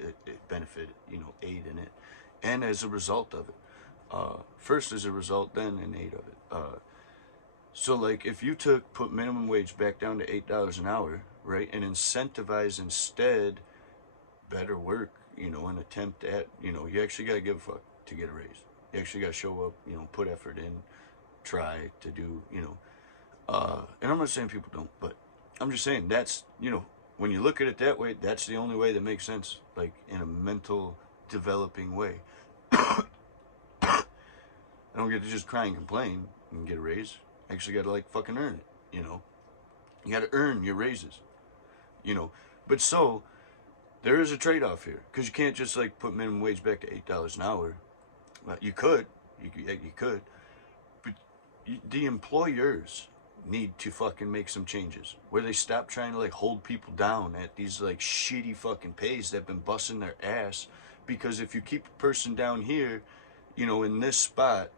benefit, you know, aid in it. And as a result of it. First as a result, then an aid of it. So like if you put minimum wage back down to $8 an hour, right, and incentivize instead better work, you know, an attempt at, you know, you actually got to give a fuck to get a raise. You actually got to show up, you know, put effort in, try to do, and I'm not saying people don't, but I'm just saying that's, when you look at it that way, that's the only way that makes sense, like in a mental developing way. I don't get to just cry and complain and get a raise. I actually got to like fucking earn it, You got to earn your raises, But so there is a trade-off here, because you can't just like put minimum wage back to $8 an hour. You could, you could, but the employers need to fucking make some changes where they stop trying to like hold people down at these like shitty fucking pays that have been busting their ass. Because if you keep a person down here, in this spot,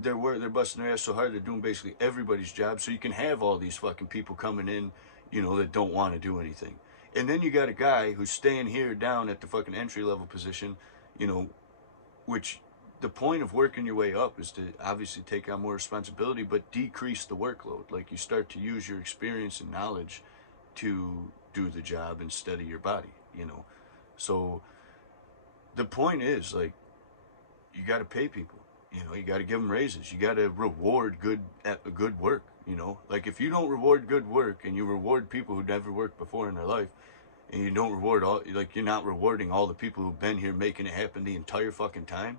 they're busting their ass so hard they're doing basically everybody's job. So you can have all these fucking people coming in, that don't want to do anything. And then you got a guy who's staying here down at the fucking entry level position, which the point of working your way up is to obviously take on more responsibility, but decrease the workload. Like you start to use your experience and knowledge to do the job instead of your body, So the point is, like, you got to pay people, you got to give them raises. You got to reward good work, Like if you don't reward good work and you reward people who never worked before in their life, and you don't reward you're not rewarding all the people who've been here making it happen the entire fucking time,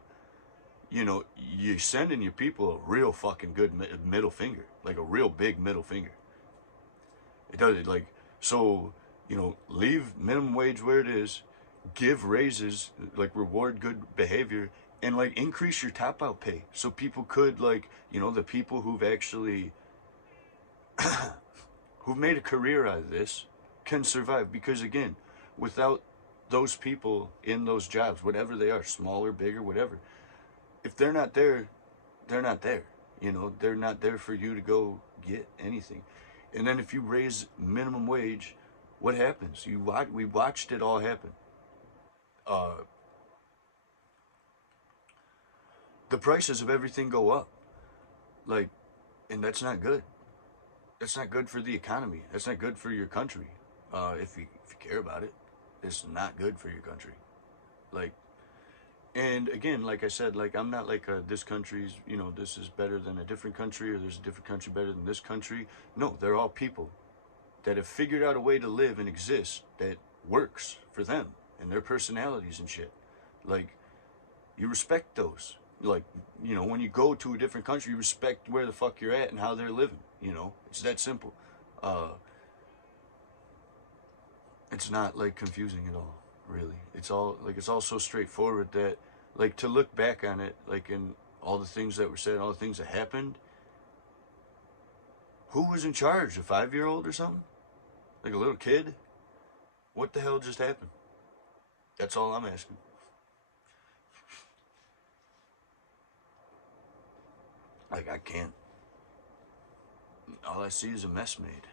you're sending your people a real fucking good middle finger, like a real big middle finger. It does it like, so, leave minimum wage where it is, give raises, like reward good behavior, and like increase your top out pay. So people could like, the people who've actually, who've made a career out of this can survive. Because again, without those people in those jobs, whatever they are, smaller, bigger, whatever, if they're not there, they're not there. They're not there for you to go get anything. And then if you raise minimum wage, what happens? We watched it all happen. The prices of everything go up. Like, and that's not good. That's not good for the economy. That's not good for your country. If you care about it, it's not good for your country. Like, and again, like I said, like I'm not like this country's, this is better than a different country, or there's a different country better than this country. No, they're all people that have figured out a way to live and exist that works for them and their personalities and shit. Like, you respect those. Like, when you go to a different country, you respect where the fuck you're at and how they're living. It's that simple. It's not like confusing at all. Really, it's all so straightforward that, like, to look back on it, like in all the things that were said, all the things that happened, who was in charge? A 5-year-old or something? Like a little kid? What the hell just happened? That's all I'm asking. Like, I can't. All I see is a mess made.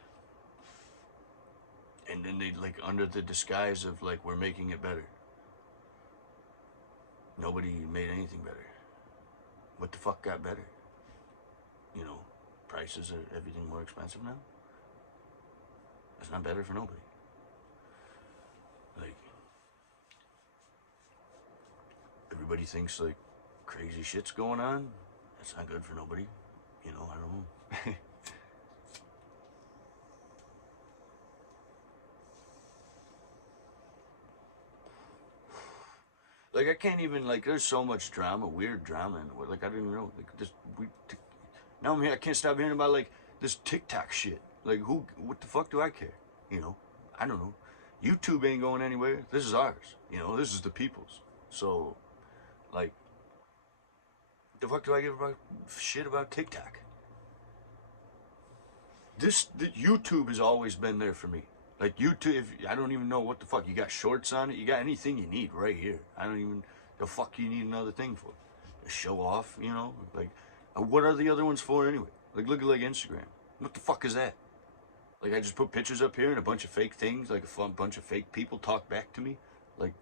And then they, like, under the disguise of, like, we're making it better. Nobody made anything better. What the fuck got better? Prices are everything more expensive now? That's not better for nobody. Like, everybody thinks, like, crazy shit's going on. That's not good for nobody. I don't know. Like, I can't even, like, there's so much drama, weird drama, and like, I didn't even know, like, now I'm here, I can't stop hearing about, like, this TikTok shit. Like, what the fuck do I care? I don't know. YouTube ain't going anywhere. This is ours. This is the people's. So, like, the fuck do I give about shit about TikTok? The YouTube has always been there for me. Like, YouTube, I don't even know what the fuck. You got shorts on it. You got anything you need right here. I don't even, the fuck you need another thing for? To show off, Like, what are the other ones for anyway? Like, look at, like, Instagram. What the fuck is that? Like, I just put pictures up here and a bunch of fake things, like a bunch of fake people talk back to me. Like,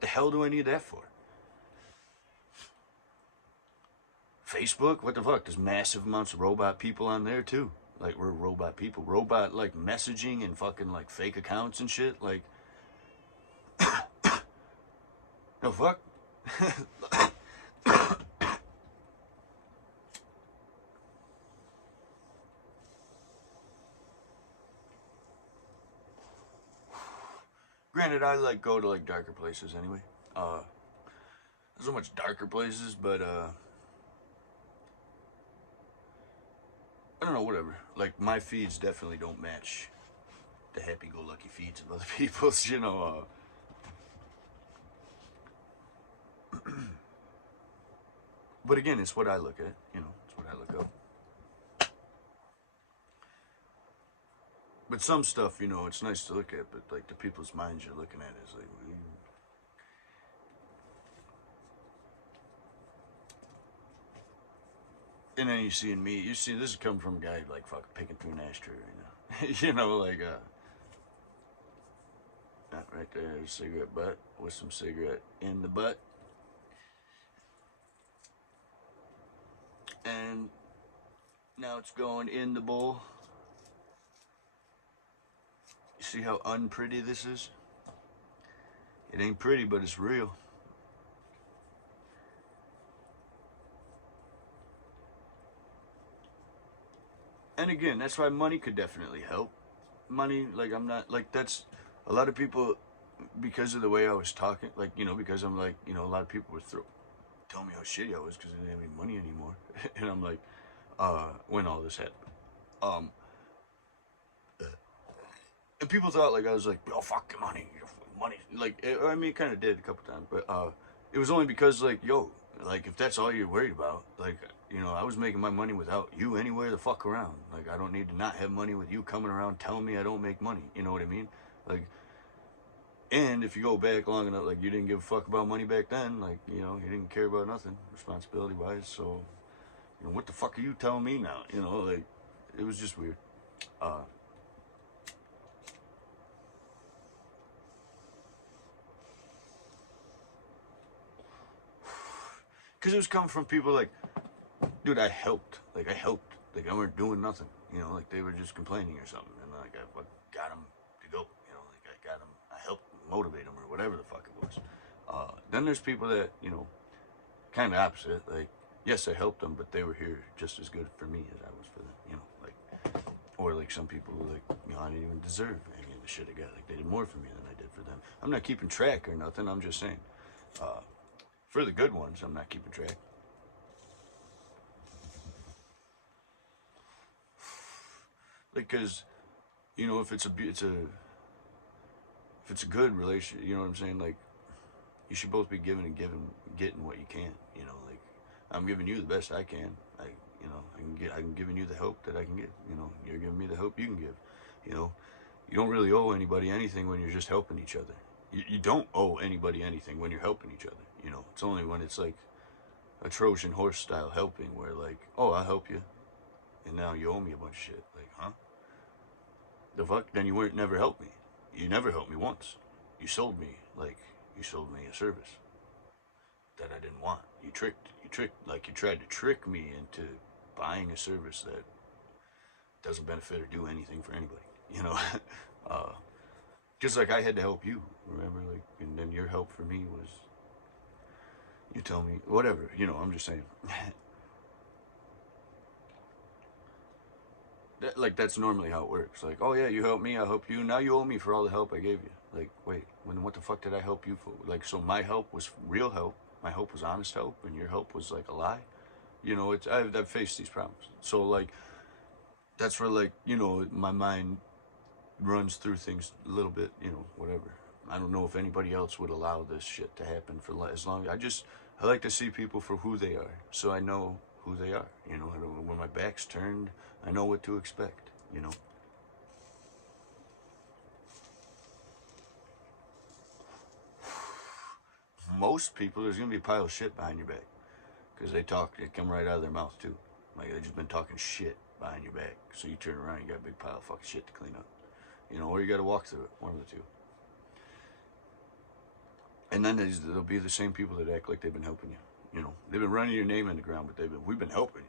the hell do I need that for? Facebook? What the fuck? There's massive amounts of robot people on there, too. Like, we're robot people. Robot, like, messaging and fucking, like, fake accounts and shit. Like, the fuck? Granted, I like go to like darker places anyway. Not so much darker places, but I don't know, whatever. Like my feeds definitely don't match the happy-go-lucky feeds of other people's, you know. But again, it's what I look at, you know. It's what I look up. But some stuff, you know, it's nice to look at, but like the people's minds you're looking at is like, and then you see in me, you see this is coming from a guy like fucking picking through an ashtray right now. You know, like right there, a cigarette butt with some cigarette in the butt, and now it's going in the bowl. You see how unpretty this is? It ain't pretty, but it's real. And again, that's why money could definitely help. Money, like I'm not like that's a lot of people because of the way I was talking, like you know, because I'm like you know, a lot of people would tell me how shitty I was because I didn't have any money anymore, and I'm like, when all this happened, um, and people thought like I was like, oh fuck your money, like I mean, it kind of did a couple times, but it was only because like yo, like if that's all you're worried about, like you know, I was making my money without you anywhere the fuck around. Like I don't need to not have money with you coming around telling me I don't make money. You know what I mean? Like, and if you go back long enough, like you didn't give a fuck about money back then. Like you know, you didn't care about nothing responsibility wise. So you know, what the fuck are you telling me now? You know, like it was just weird. Because it was coming from people like, dude, I helped. Like I helped. Like I weren't doing nothing. You know, like they were just complaining or something, and like I got them to go. You know, like I got them. I helped motivate them or whatever the fuck it was. Then there's people that you know, kind of opposite. Like yes, I helped them, but they were here just as good for me as I was for them. You know, like or like some people who like you know I didn't even deserve any of the shit I got. Like they did more for me than I did for them. I'm not keeping track or nothing. I'm just saying. For the good ones, I'm not keeping track. Because you know if it's a good relationship, you know what I'm saying? Like you should both be giving and getting what you can. You know, like I'm giving you the best I can. You know, I'm giving you the help that I can give. You know, you're giving me the help you can give. You know, you don't really owe anybody anything when you're just helping each other. You don't owe anybody anything when you're helping each other. You know, it's only when it's like a Trojan horse style helping where like, oh, I'll help you, and now you owe me a bunch of shit. Like, huh? The fuck? Then you weren't never helped me. You never helped me once. You sold me like you sold me a service that I didn't want. Like you tried to trick me into buying a service that doesn't benefit or do anything for anybody. You know, just like I had to help you. Remember, like, and then your help for me was you tell me whatever. You know, I'm just saying. Like that's normally how it works. Like, oh yeah, you helped me, I help you. Now you owe me for all the help I gave you. Like, wait, what the fuck did I help you for? Like, so my help was real help. My help was honest help, and your help was like a lie. You know, I've faced these problems. So like, that's where like you know my mind runs through things a little bit. You know, whatever. I don't know if anybody else would allow this shit to happen for as long. I like to see people for who they are, so I know who they are. You know, when my back's turned, I know what to expect. You know. Most people, there's gonna be a pile of shit behind your back because they come right out of their mouth too. Like they just been talking shit behind your back. So you turn around, you got a big pile of fucking shit to clean up. You know, or you got to walk through it. One of the two. And then there'll be the same people that act like they've been helping you. You know, they've been running your name in the ground, but we've been helping you.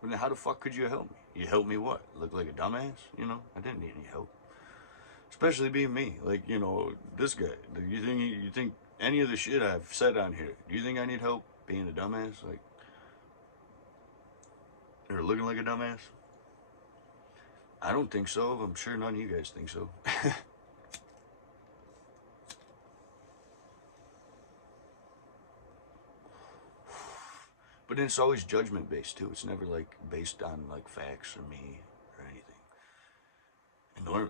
But then how the fuck could you help me? You helped me what? Look like a dumbass? You know, I didn't need any help. Especially being me. Like, you know, this guy. You think any of the shit I've said on here, do you think I need help being a dumbass? Like, or looking like a dumbass? I don't think so. I'm sure none of you guys think so. But then it's always judgment based too. It's never like based on like facts or me or anything.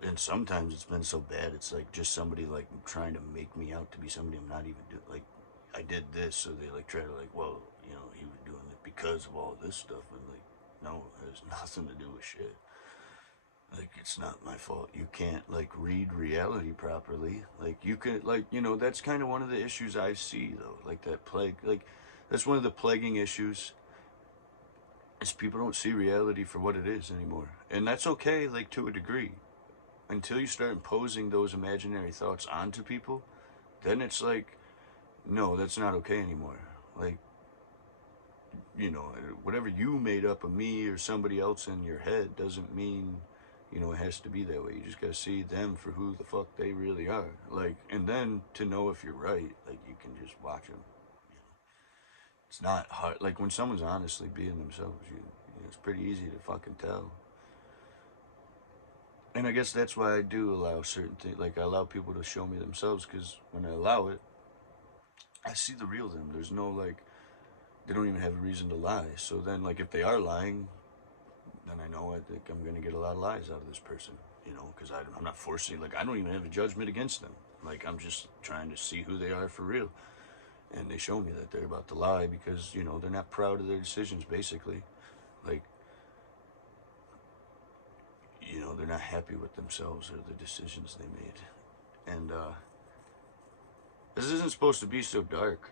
And sometimes it's been so bad, it's like just somebody like trying to make me out to be somebody I'm not even doing. Like, I did this, so they like try to like, well, you know, he was doing it because of all this stuff. And like, no, it has nothing to do with shit. Like, it's not my fault. You can't like read reality properly. Like, you can like, you know, that's kind of one of the issues I see though. Like that plague, like that's one of the plaguing issues is people don't see reality for what it is anymore. And that's okay, like to a degree. Until you start imposing those imaginary thoughts onto people, then it's like, no, that's not okay anymore. Like, you know, whatever you made up of me or somebody else in your head doesn't mean, you know, it has to be that way. You just gotta see them for who the fuck they really are. Like, and then to know if you're right, like, you can just watch them. You know, it's not hard. Like, when someone's honestly being themselves, you know, it's pretty easy to fucking tell. And I guess that's why I do allow certain things. Like, I allow people to show me themselves, because when I allow it, I see the real them. There's no, like, they don't even have a reason to lie. So then, like, if they are lying, then I know I think I'm going to get a lot of lies out of this person, you know, because I'm not forcing, like, I don't even have a judgment against them. Like, I'm just trying to see who they are for real. And they show me that they're about to lie because, you know, they're not proud of their decisions, basically. Like, you know, they're not happy with themselves or the decisions they made. And, this isn't supposed to be so dark.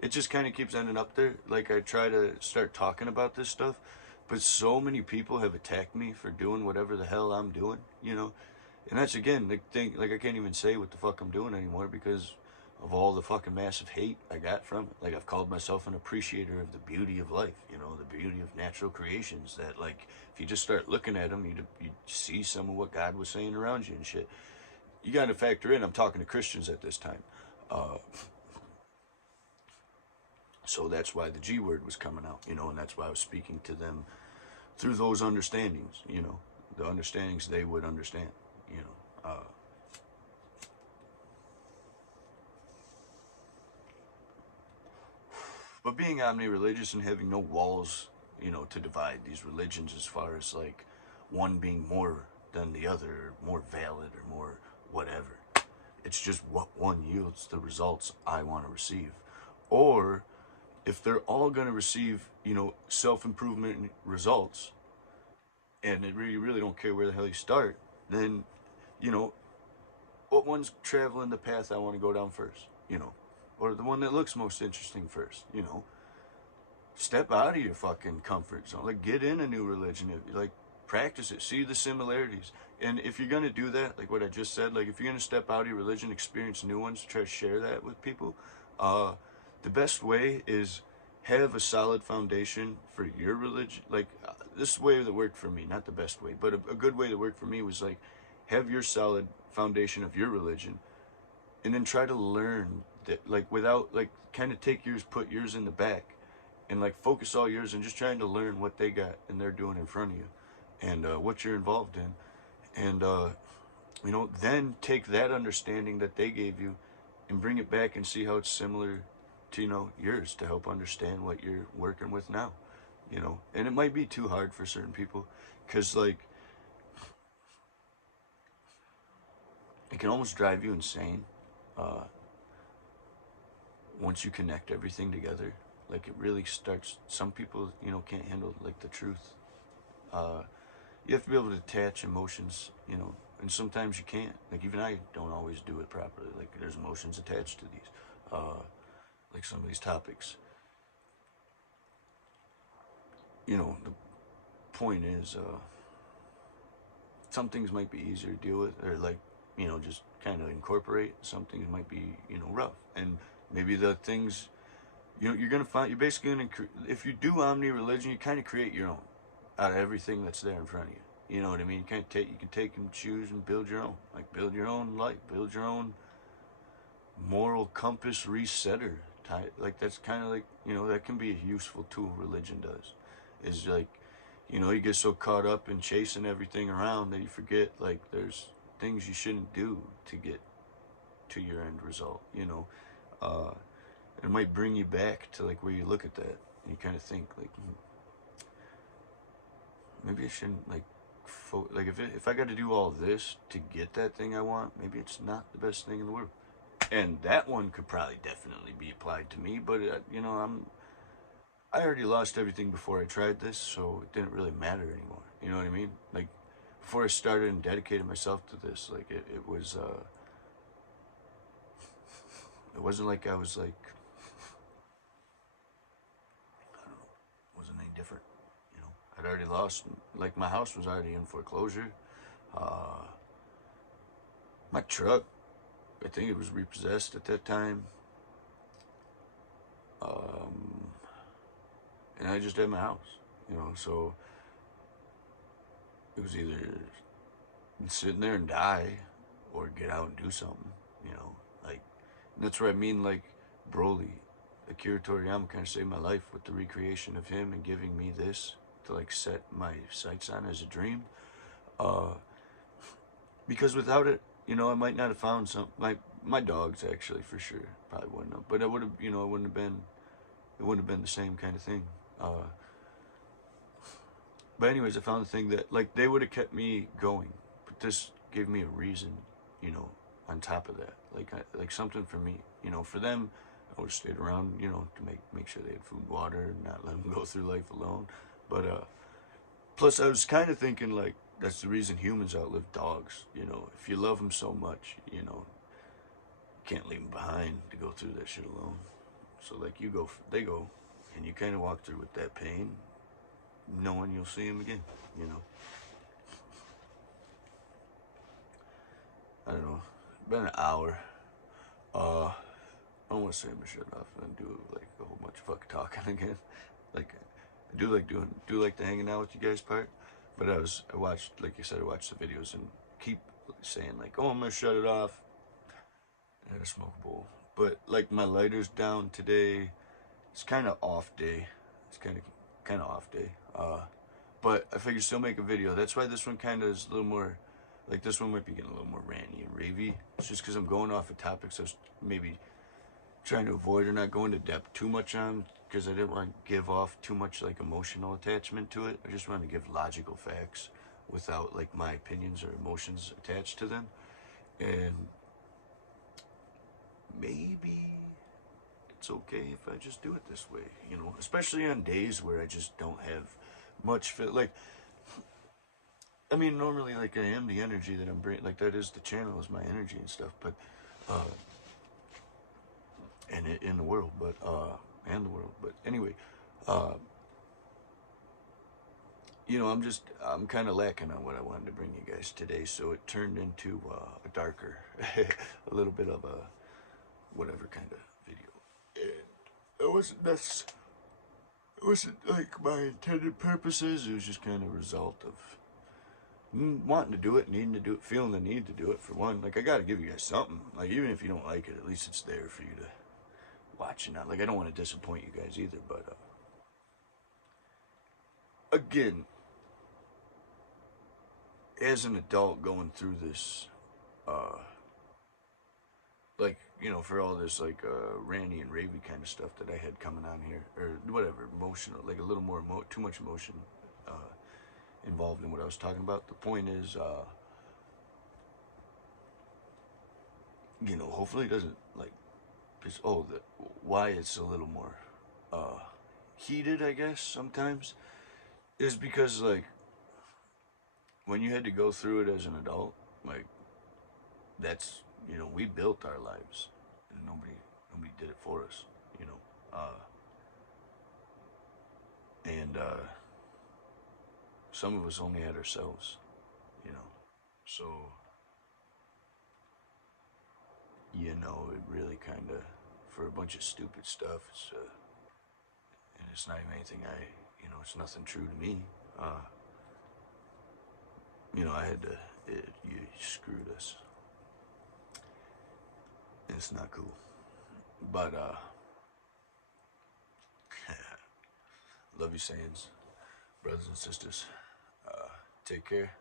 It just kind of keeps ending up there. Like, I try to start talking about this stuff, but so many people have attacked me for doing whatever the hell I'm doing, you know? And that's, again, the thing, like, I can't even say what the fuck I'm doing anymore because of all the fucking massive hate I got from it. Like, I've called myself an appreciator of the beauty of life, you know, the beauty of natural creations, that, like, if you just start looking at them, you see some of what God was saying around you and shit. You got to factor in, I'm talking to Christians at this time. Uh, so that's why the G word was coming out, you know, and that's why I was speaking to them through those understandings, you know, the understandings they would understand, you know. But being omni-religious and having no walls, you know, to divide these religions as far as like one being more than the other, more valid or more whatever. It's just what one yields the results I want to receive. Or if they're all going to receive, you know, self-improvement results, and it really, really don't care where the hell you start, then, you know, what one's traveling the path I want to go down first, you know, or the one that looks most interesting first, you know. Step out of your fucking comfort zone. Like, get in a new religion. Like, practice it. See the similarities. And if you're gonna do that, like what I just said, like if you're gonna step out of your religion, experience new ones, try to share that with people, the best way is have a solid foundation for your religion. Like, this way that worked for me, not the best way, but a good way that worked for me was like, have your solid foundation of your religion, and then try to learn that, like, without, like, kind of take yours, put yours in the back, and like focus all yours and just trying to learn what they got and they're doing in front of you, and what you're involved in, and you know, then take that understanding that they gave you and bring it back and see how it's similar to, you know, yours, to help understand what you're working with now, you know. And it might be too hard for certain people because, like, it can almost drive you insane uh, once you connect everything together. Like, it really starts, some people, you know, can't handle like the truth. uh, you have to be able to attach emotions, you know, and sometimes you can't. Like, even I don't always do it properly. Like, there's emotions attached to these, like some of these topics. You know, the point is, some things might be easier to deal with, or like, you know, just kind of incorporate. Some things might be, you know, rough, and maybe the things, you know, you're gonna find, you're basically gonna, if you do omni religion, you kind of create your own out of everything that's there in front of you. You know what I mean? You can take and choose and build your own. Like, build your own life, build your own moral compass resetter type. Like, that's kind of like, you know, that can be a useful tool. Religion does, is like, you know, you get so caught up in chasing everything around that you forget, like, there's things you shouldn't do to get to your end result, you know. It might bring you back to like where you look at that, And you kind of think like, maybe I shouldn't like, like if I got to do all this to get that thing I want, maybe it's not the best thing in the world. And that one could probably definitely be applied to me, but you know, I already lost everything before I tried this, so it didn't really matter anymore. You know what I mean? Like before I started and dedicated myself to this, like it was it wasn't like I was like, I don't know, wasn't any different. You know, I'd already lost, like my house was already in foreclosure. Uh, my truck, I think it was repossessed at that time. Um, and I just had my house, you know, so it was either sitting there and die or get out and do something, you know, like, that's what I mean, like, Broly, Akira Toriyama kind of saved my life with the recreation of him and giving me this to, like, set my sights on as a dream, uh, because without it, you know, I might not have found my dogs actually, for sure, probably wouldn't have, but I would have, you know, it wouldn't have been the same kind of thing, but anyways, I found the thing that, like, they would have kept me going, but this gave me a reason, you know, on top of that, like something for me, you know, for them, I would have stayed around, you know, to make sure they had food, water, and not let them go through life alone. But plus, I was kind of thinking like that's the reason humans outlive dogs. You know, if you love them so much, you know, you can't leave them behind to go through that shit alone. So like you go, they go, and you kind of walk through with that pain, knowing you'll see them again. You know. I don't know. It's been an hour. I don't want to say I'm gonna shut off and do like a whole bunch of fucking talking again. Like I do like the hanging out with you guys part. But I watched, like you said, I watched the videos and keep saying like, oh, I'm gonna shut it off. And I smoke a bowl. But like my lighter's down today. It's kind of off day. It's kind of off day. But I figured still make a video. That's why this one kind of is a little more, like this one might be getting a little more ranty and ravey. It's just because I'm going off of topics I was maybe trying to avoid or not go into depth too much on, because I didn't want to give off too much like emotional attachment to it. I just wanted to give logical facts without like my opinions or emotions attached to them. And maybe it's okay if I just do it this way, you know, especially on days where I just don't have much fit. Like, I mean, normally, like, I am the energy that I'm bringing, like, that is the channel, is my energy and stuff, but, and in the world, but, and the world, but anyway, uh, you know, I'm kind of lacking on what I wanted to bring you guys today, so it turned into a darker, a little bit of a whatever kind of video. And it wasn't like my intended purposes, it was just kind of a result of wanting to do it, needing to do it, feeling the need to do it for one. Like, I gotta give you guys something. Like, even if you don't like it, at least it's there for you to watch and not. Like, I don't want to disappoint you guys either, but, again, as an adult going through this, like, you know, for all this, like, ranty and ravey kind of stuff that I had coming on here, or whatever, emotional, like a little more, too much emotion, involved in what I was talking about. The point is, you know, hopefully it doesn't, like, why it's a little more, heated, I guess, sometimes, is because, like, when you had to go through it as an adult, like, that's, you know, we built our lives, and nobody did it for us, you know, and, some of us only had ourselves, you know, so, you know, it really kind of, for a bunch of stupid stuff, and it's not even anything you know, it's nothing true to me, you know, I had to, you screwed us, and it's not cool, but, love you, Sands, brothers and sisters, take care.